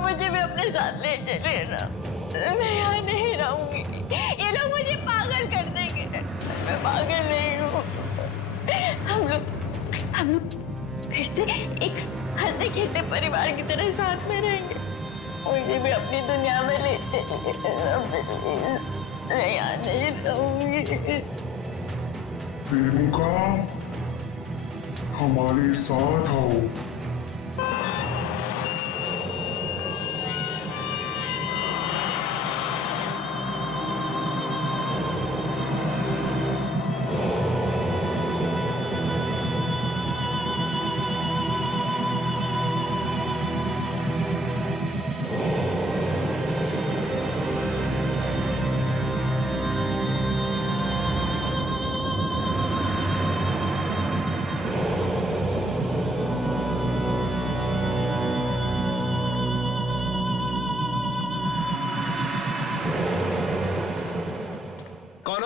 मुझे भी अपने साथ ले चले ना, मैं यहाँ नहीं रहूंगी। ये लोग मुझे पागल कर देंगे। मैं पागल नहीं हूँ। हम लोग फिर से एक हंसते खेलते परिवार की तरह साथ में रहेंगे। मुझे भी अपनी दुनिया में ले चले। मैं यहाँ नहीं रहूंगी। रेणुका, हमारे साथ आओ।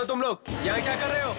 तुम लोग यहाँ क्या कर रहे हो?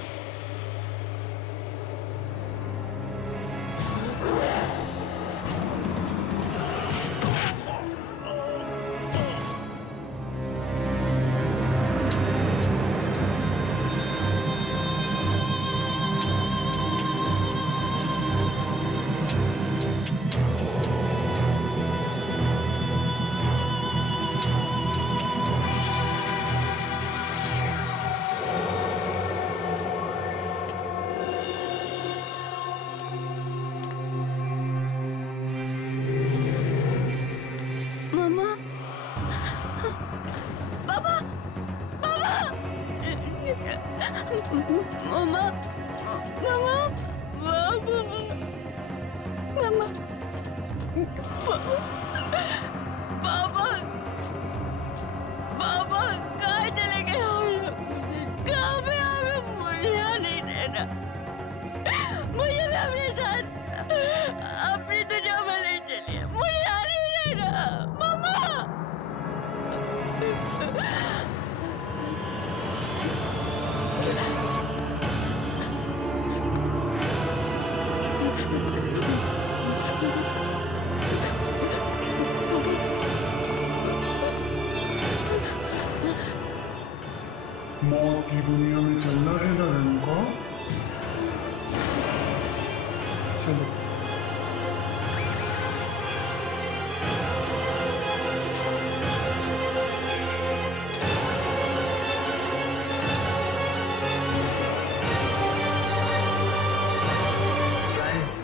मामा, मामा, मामा, मामा, पापा पापा कहाँ चले गए हम लोग? कहाँ पे हमें मुझे नहीं देना, मुझे भी अपने साथ अपनी दुनिया में नहीं चलिए, मुझे नहीं देना मामा। मौत की दुनिया में चलना है ना रेणुका? चलो। फ्रेंड्स,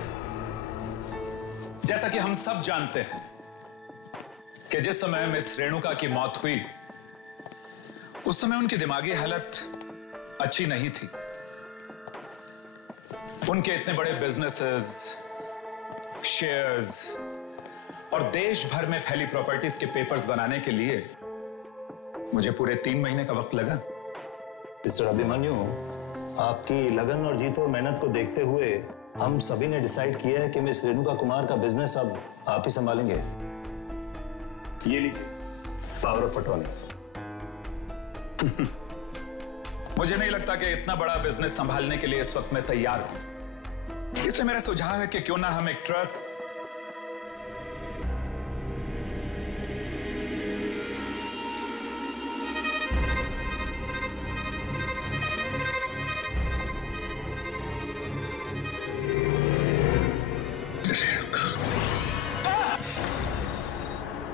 जैसा कि हम सब जानते हैं कि जिस समय मिस रेणुका की मौत हुई उस समय उनकी दिमागी हालत अच्छी नहीं थी। उनके इतने बड़े बिजनेसेस, शेयर्स और देश भर में फैली प्रॉपर्टीज के पेपर्स बनाने के लिए मुझे पूरे 3 महीने का वक्त लगा। मिस्टर अभिमन्यु, आपकी लगन और जीत और मेहनत को देखते हुए हम सभी ने डिसाइड किया है कि मिस रेणुका कुमार का बिजनेस अब आप ही संभालेंगे। ये लीजिए पावर ऑफ अटॉर्नी। मुझे नहीं लगता कि इतना बड़ा बिजनेस संभालने के लिए इस वक्त मैं तैयार हूं, इसलिए मेरा सुझाव है कि क्यों ना हम एक ट्रस्ट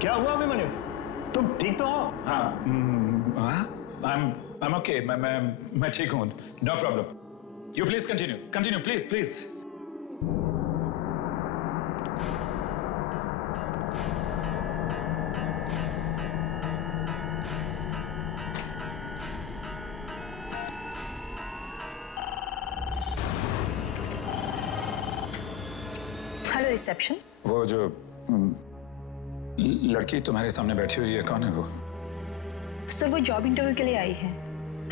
क्या हुआ अभिमन्यु? तुम ठीक तो हो? हाँ, I'm okay. मैं ठीक हूँ। No problem. You please continue. Continue, please, please. Hello reception. वो जो लड़की तुम्हारे सामने बैठी हुई है, कौन है वो? सर वो जॉब इंटरव्यू के लिए आई है,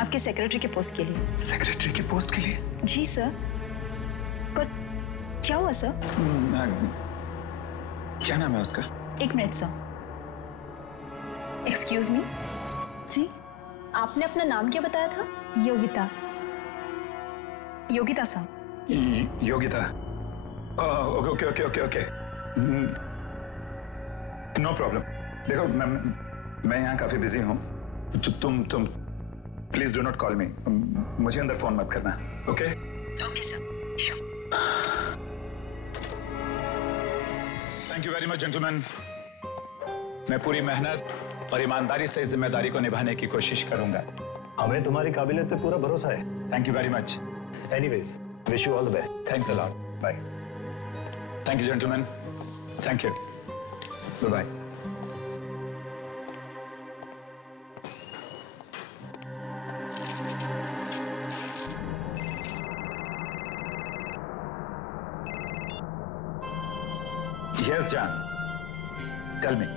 आपके सेक्रेटरी के पोस्ट के लिए। सेक्रेटरी के पोस्ट के लिए? जी सर। पर क्या हुआ सर? क्या नाम है उसका? 1 मिनट सर। Excuse me. जी आपने अपना नाम क्या बताया था? Yogita. Yogita sir. Yogita. Okay okay okay okay. No problem. देखो मैं यहाँ काफी बिजी हूँ, तुम please do not call me. मुझे अंदर फोन मत करना। Okay okay sir, sure. Thank you very much gentleman. मैं पूरी मेहनत और ईमानदारी से इस जिम्मेदारी को निभाने की कोशिश करूंगा। हमें तुम्हारी काबिलियत पे पूरा भरोसा है। Thank you very much. Anyways, wish you all the best. Thanks a lot. Bye. Thank you gentleman. Thank you. Bye bye. Yes, John. Tell me.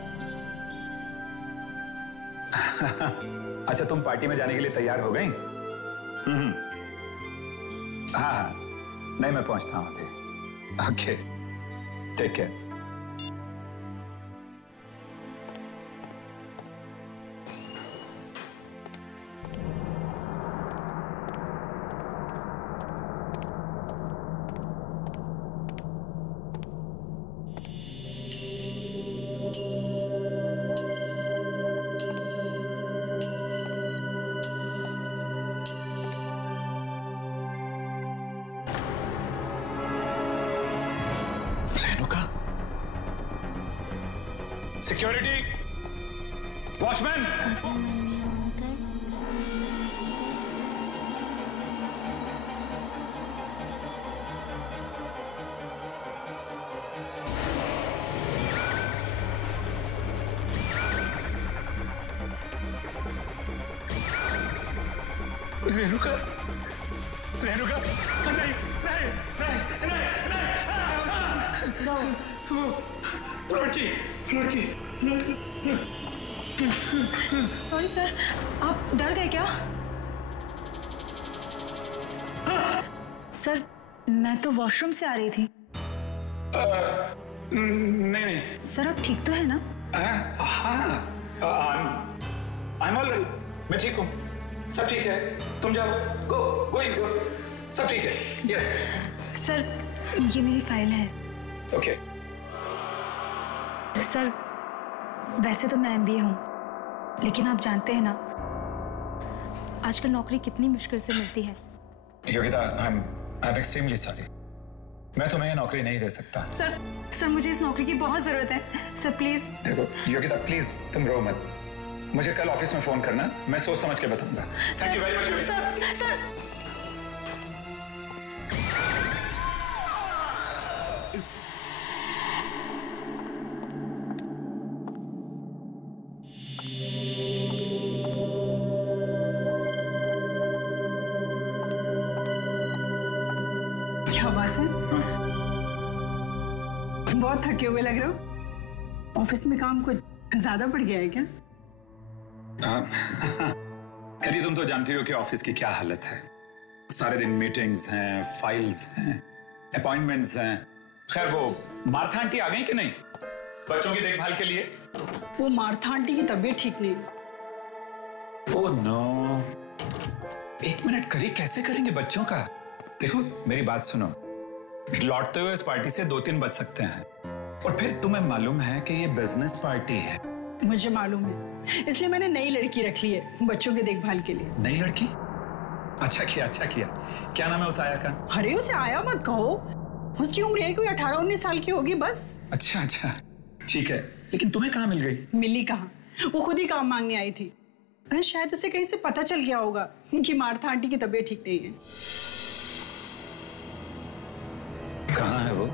अच्छा, तुम पार्टी में जाने के लिए तैयार हो गई? हाँ हाँ, नहीं मैं पहुंचता हूं अभी। Okay, take care. Security! Watchman! Renuka! Renuka! नहीं! नहीं! नहीं! नहीं! नहीं! लड़की लड़की। सॉरी सर, आप डर गए क्या? सर मैं तो वॉशरूम से आ रही थी। नहीं सर आप ठीक तो है ना? हाँ, I'm all right. मैं ठीक हूँ, सब ठीक है। तुम जाओ, गो इज गो, सब ठीक है। यस सर ये मेरी फाइल है। ओके। सर वैसे तो मैं MBA हूँ, लेकिन आप जानते हैं ना आजकल नौकरी कितनी मुश्किल से मिलती है। Yogita, I'm extremely sorry. मैं तुम्हें ये नौकरी नहीं दे सकता। सर मुझे इस नौकरी की बहुत जरूरत है। Sir please. देखो योगिता, प्लीज तुम रो मत। मुझे कल ऑफिस में फोन करना, मैं सोच समझ के बताऊंगा। Thank you very much Yogita. Sir क्या बात है? बहुत थके हुए लग रहे हो। ऑफिस में काम कुछ ज्यादा बढ़ गया है क्या? करी, तुम तो जानती हो कि ऑफिस की क्या हालत है। सारे दिन मीटिंग्स हैं, फाइल्स हैं, अपॉइंटमेंट्स हैं। खैर वो मार्था आंटी आ गई कि नहीं बच्चों की देखभाल के लिए? वो मार्था आंटी की तबीयत ठीक नहीं। ओह नो, एक मिनट करी, कैसे करेंगे बच्चों का? देखो मेरी बात सुनो, लौटते हुए इस पार्टी से 2-3 बज सकते हैं, और फिर तुम्हें मालूम है कि ये बिजनेस पार्टी है। मुझे मालूम है, इसलिए मैंने नई लड़की रख ली है बच्चों की देखभाल के लिए। नई लड़की? अच्छा किया, अच्छा किया। क्या नाम है उस आया का? अरे उसे आया मत कहो, उसकी उम्र है कोई 18-19 साल की होगी बस। अच्छा अच्छा ठीक है, लेकिन तुम्हें कहाँ मिल गई? मिली कहाँ, वो खुद ही काम मांगने आई थी। शायद उसे कहीं से पता चल गया होगा कि मार्था आंटी की तबीयत ठीक नहीं है। कहाँ है वो?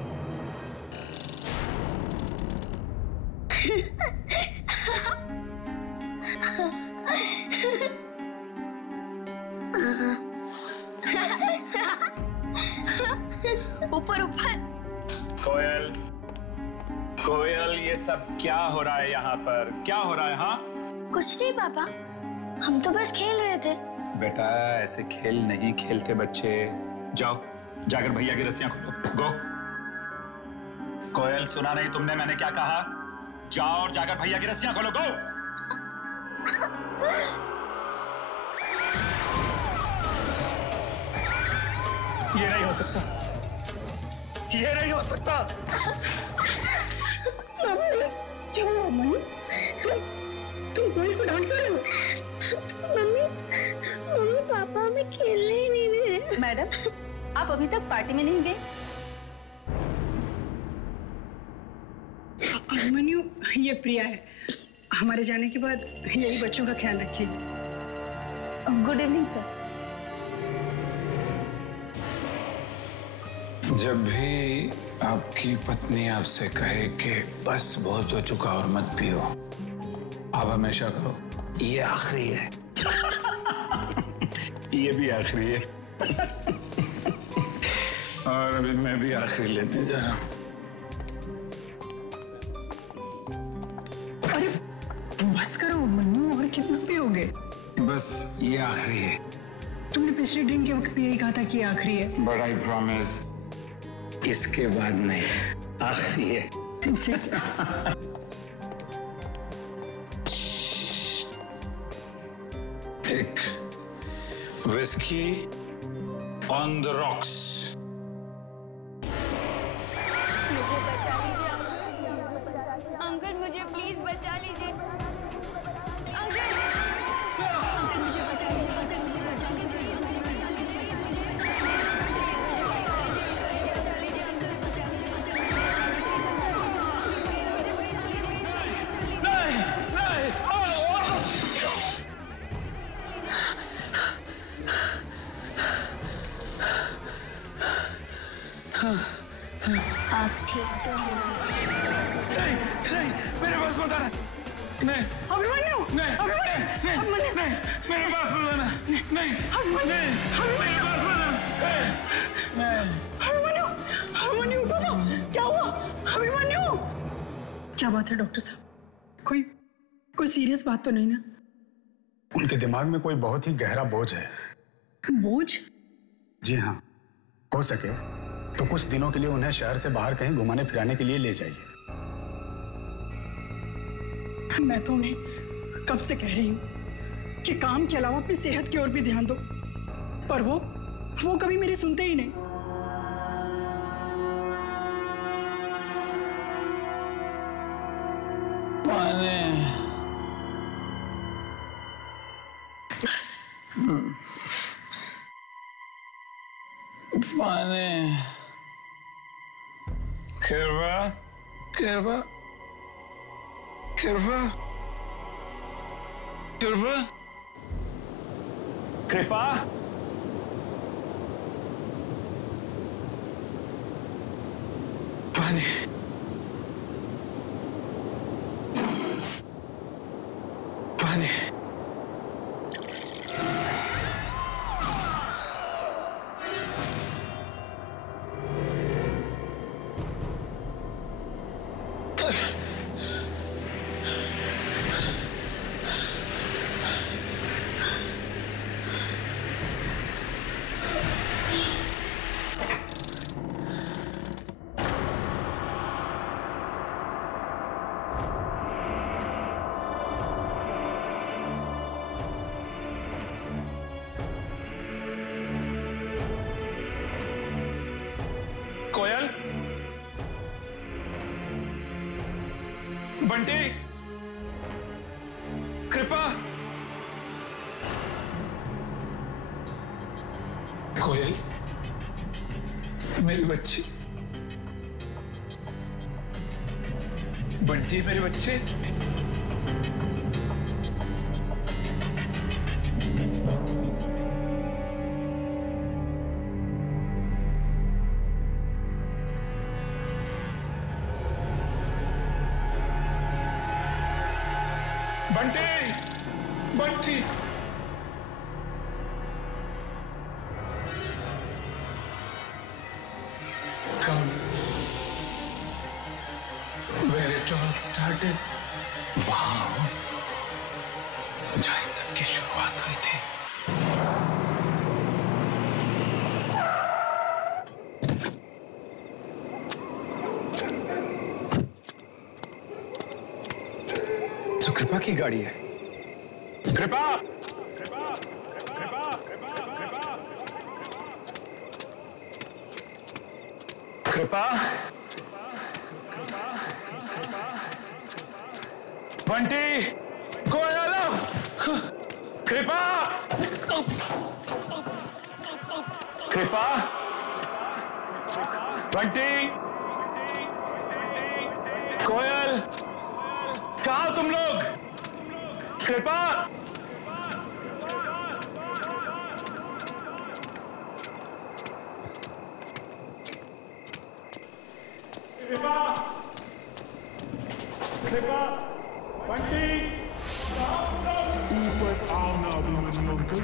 ऊपर ऊपर। कोयल, कोयल, ये सब क्या हो रहा है यहाँ पर? क्या हो रहा है? हाँ कुछ नहीं पापा, हम तो बस खेल रहे थे। बेटा ऐसे खेल नहीं खेलते बच्चे। जाओ जाकर भैया की रस्सियां खोलो, गो। कोयल सुना नहीं तुमने मैंने क्या कहा? जाओ और जाकर भैया की रस्सियां खोलो, गो। ये नहीं हो सकता, ये नहीं हो सकता। तुम कोयल को डांट रहे हो? मम्मी पापा हमें खेलने ही नहीं दे रहे। मैडम आप अभी तक पार्टी में नहीं गए? अभिमन्यु, ये प्रिया है। हमारे जाने के बाद यही बच्चों का ख्याल रखिए। Good evening sir. जब भी आपकी पत्नी आपसे कहे कि बस बहुत हो चुका और मत पियो, आप हमेशा कहो ये आखिरी है। ये भी आखिरी है। और अभी मैं भी आखिरी लेने जा रहा हूं। अरे बस करो मन्नू, और कितना पियोगे? बस ये आखिरी है। तुमने पिछले ड्रिंक के वक्त भी यही कहा था कि आखिरी है। बट आई प्रॉमिस इसके बाद नहीं, आखिरी है। एक विस्की ऑन द रॉक्स। मुझे बचा लीजिए अंकल, मुझे प्लीज बचा लीजिए अंकल। अंकल मुझे बचा लीजिए, अंकल मुझे बचा लीजिए। आप ठीक तो हैं? नहीं, मेरे पास मत आना। नहीं, अभिमन्यु, नहीं, अभिमन्यु, नहीं, मेरे पास मत आना। नहीं, मेरे पास मत आना। अभिमन्यु, अभिमन्यु, उठो ना। क्या हुआ? अभिमन्यु, क्या बात है डॉक्टर साहब? कोई सीरियस बात तो नहीं ना? उनके दिमाग में कोई बहुत ही गहरा बोझ है। बोझ? जी हाँ, हो सके तो कुछ दिनों के लिए उन्हें शहर से बाहर कहीं घुमाने फिराने के लिए ले जाइए। मैं तो उन्हें कब से कह रही हूँ कि काम के अलावा अपनी सेहत की ओर भी ध्यान दो, पर वो कभी मेरी सुनते ही नहीं। पानी कृपा कृपा कृपा कृपा कृपा पानी पानी कोयल, बंटी, कृपा, कोयल, मेरी बच्ची, बंटी मेरी बच्ची, Bunty, Bunty, come where it all started, वहाँ जहाँ इस सब की शुरुआत हुई थी। तो कृपा की गाड़ी है। कृपा, कृपा, बंटी, कोयल, कृपा, कृपा, बंटी, कोयल, कहाँ हो तुम लोग? कृपा, कृपा, कृपा, बंटी, ऊपर आओ ना अभिमन्यु अंकल,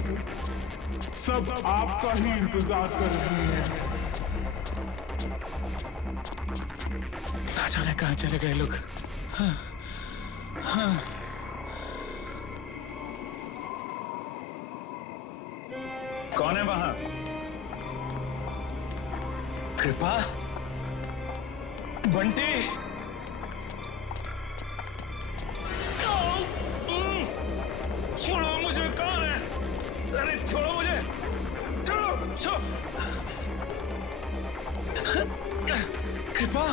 सब आपका ही इंतजार कर रही हैं। साजा ने कहाँ चले गए लोग? हाँ, हाँ। कौन है वहां? कृपा, बंटी, छोड़ो मुझे, कौन है? अरे छोड़ो मुझे, छोड़ो, छोड़ो। कृपा,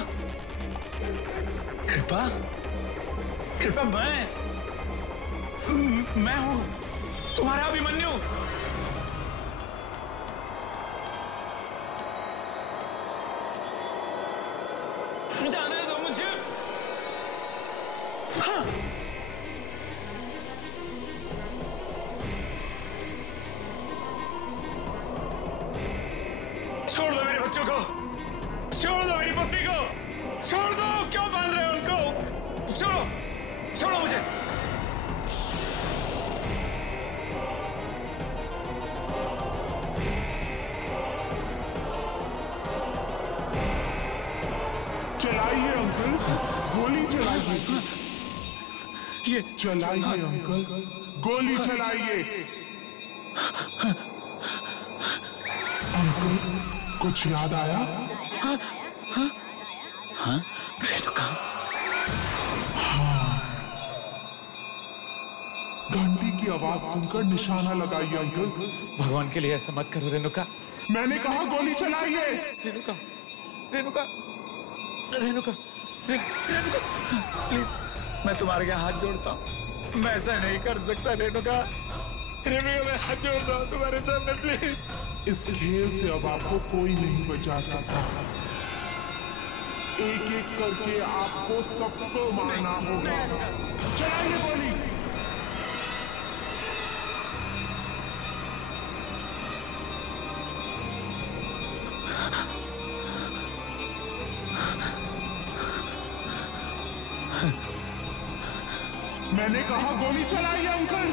कृपा, कृपा, मैं हूं तुम्हारा अभिमन्यु। जाने दो मुझे। हाँ। छोड़ दो मेरे बच्चों को, छोड़ दो मेरी पत्नी को, छोड़ दो, क्यों बांध रहे हो उनको? छोड़ो, छोड़ो मुझे। चलाइए अंकल, गोली चलाइए। ये चलाइए अंकल, गोली चलाइए। अंकल कुछ याद आया? रेणुका। हाँ, घंटी की आवाज सुनकर निशाना लगाइए अंकल। भगवान के लिए ऐसा मत करो रेणुका। मैंने कहा गोली चलाइए। रेणुका, रेणुका, रेणुका, रेणुका, प्लीज मैं तुम्हारे यहाँ हाथ जोड़ता हूँ। मैं ऐसा नहीं कर सकता रेणुका। रेणुका मैं हाथ जोड़ता हूँ तुम्हारे सामने, प्लीज। इस खेल से अब आपको कोई नहीं बचा सकता। एक एक करके आपको सबको मारना होगा। चलाइए गोली। मैंने कहा गोली चलाइए अंकल।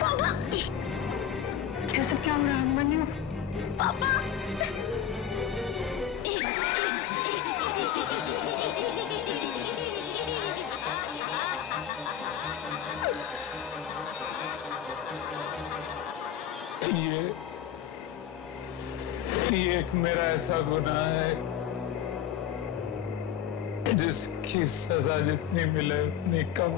पापा, ये सब क्या हो रहा है? मन्नू, पापा। ये एक मेरा ऐसा गुनाह है जिसकी सजा जितनी मिले उतनी कम।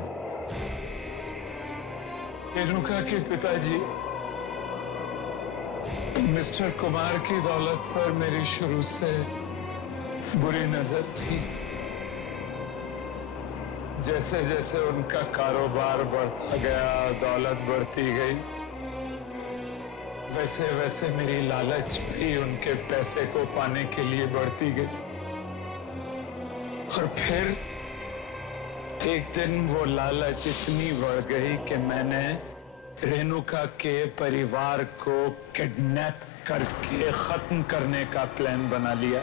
रेणुका के पिताजी मिस्टर कुमार की दौलत पर मेरी शुरू से बुरी नजर थी। जैसे जैसे उनका कारोबार बढ़ता गया, दौलत बढ़ती गई, वैसे वैसे मेरी लालच भी उनके पैसे को पाने के लिए बढ़ती गई। और फिर एक दिन वो लालच इतनी बढ़ गई कि मैंने रेणुका के परिवार को किडनैप करके खत्म करने का प्लान बना लिया।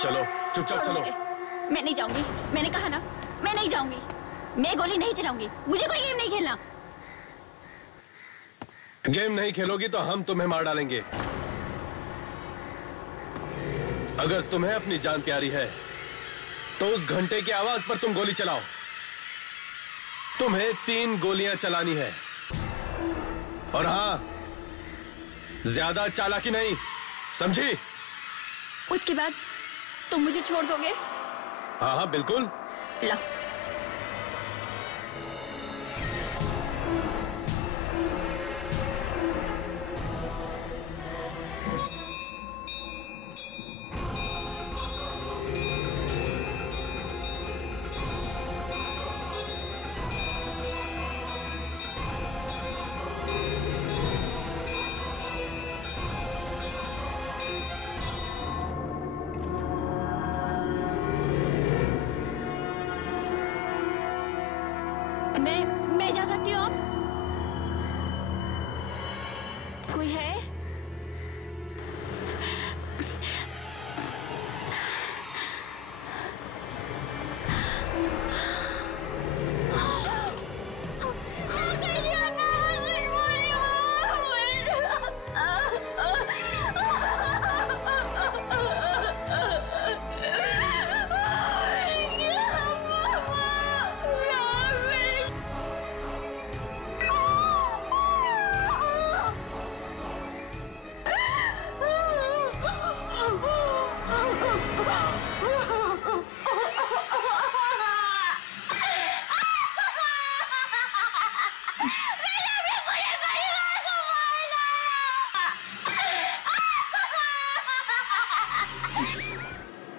चलो चुपचाप चलो। मैं नहीं जाऊंगी, मैंने कहा ना, मैं नहीं जाऊंगी। मैं गोली नहीं चलाऊंगी, मुझे कोई गेम नहीं खेलना। गेम नहीं खेलोगी तो हम तुम्हें मार डालेंगे। अगर तुम्हें अपनी जान प्यारी है तो उस घंटे की आवाज पर तुम गोली चलाओ। तुम्हें 3 गोलियां चलानी है। और हाँ, ज्यादा चालाकी नहीं, समझी? उसके बाद तुम मुझे छोड़ दोगे? हाँ हाँ बिल्कुल। ला। मैं जा सकती हूँ? आप कोई है?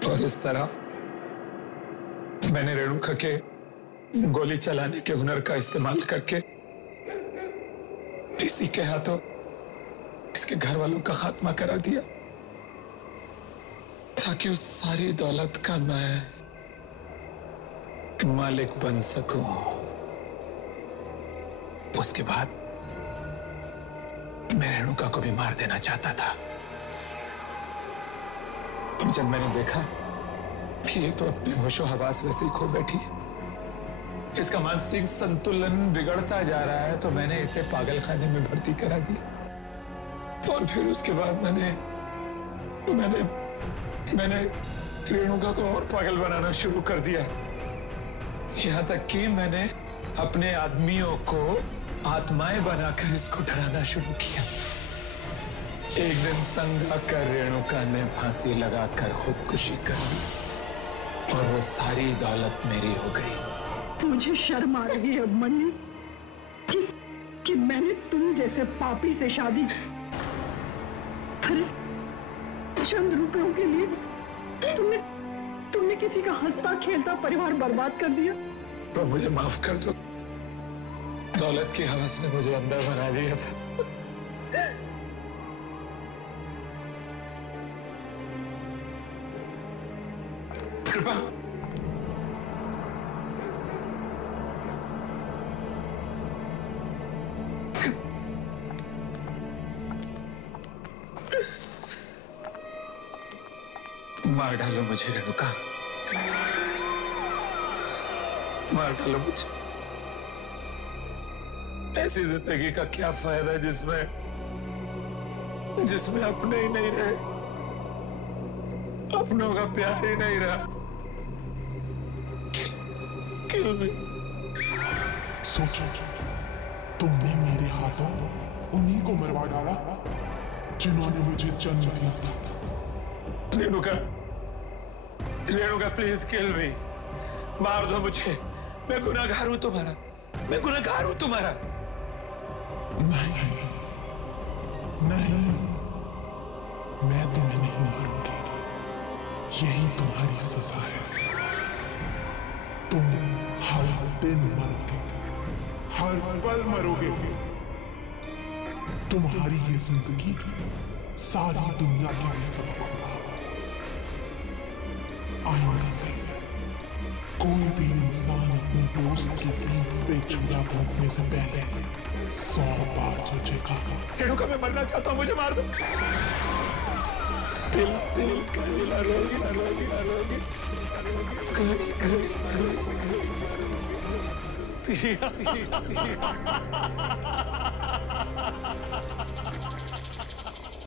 और इस तरह मैंने रेणुका के गोली चलाने के हुनर का इस्तेमाल करके इसी के हाथों इसके घर वालों का खात्मा करा दिया, ताकि उस सारी दौलत का मैं मालिक बन सकूं। उसके बाद मैं रेणुका को भी मार देना चाहता था। और जब मैंने देखा कि ये तो अपने होशो हवास वैसे ही खो बैठी, इसका मानसिक संतुलन बिगड़ता जा रहा है, तो मैंने इसे पागलखाने में भर्ती करा दिया। और फिर उसके बाद मैंने रेणुका को और पागल बनाना शुरू कर दिया। यहां तक कि मैंने अपने आदमियों को आत्माएं बनाकर इसको डराना शुरू किया। एक दिन तंग आकर रेणुका ने फांसी लगाकर खुदकुशी कर ली और वो सारी दौलत मेरी हो गई। मुझे शर्म आ रही है अभिमन्यु कि मैंने तुम जैसे पापी से शादी की। अरे चंद रुपयों के लिए तुमने किसी का हंसता खेलता परिवार बर्बाद कर दिया। तो मुझे माफ कर दो, दौलत की हवस ने मुझे अंधा बना दिया था। कृपा मार डालो मुझे रेणुका, मार डालो मुझे। ऐसी जिंदगी का क्या फायदा जिसमें अपने ही नहीं रहे, अपनों का प्यार ही नहीं रहा। किल मी। सोचो, तुमने मेरे हाथों उन्हीं को मरवा डाला जिन्होंने मुझे जन्म दिया था। रेणुका प्लीज किल मी, मार दो मुझे। मैं गुनहगार हूं तुम्हारा, मैं गुनहगार हूं तुम्हारा। नहीं, मैं तुम्हें नहीं मारूंगी, यही तुम्हारी सजा है। तुम हर दिन मरोगे, हर पल मरोगे। तुम्हारी ये जिंदगी सारी दुनिया के लिए सबसे खराब है। आइंदा से कोई भी इंसान अपने दोस्त की पीठ पे छुरा घोंपने से पहले 100 बार सोचेगा। रेणुका मैं मरना चाहता हूं, मुझे मार दो। दिल का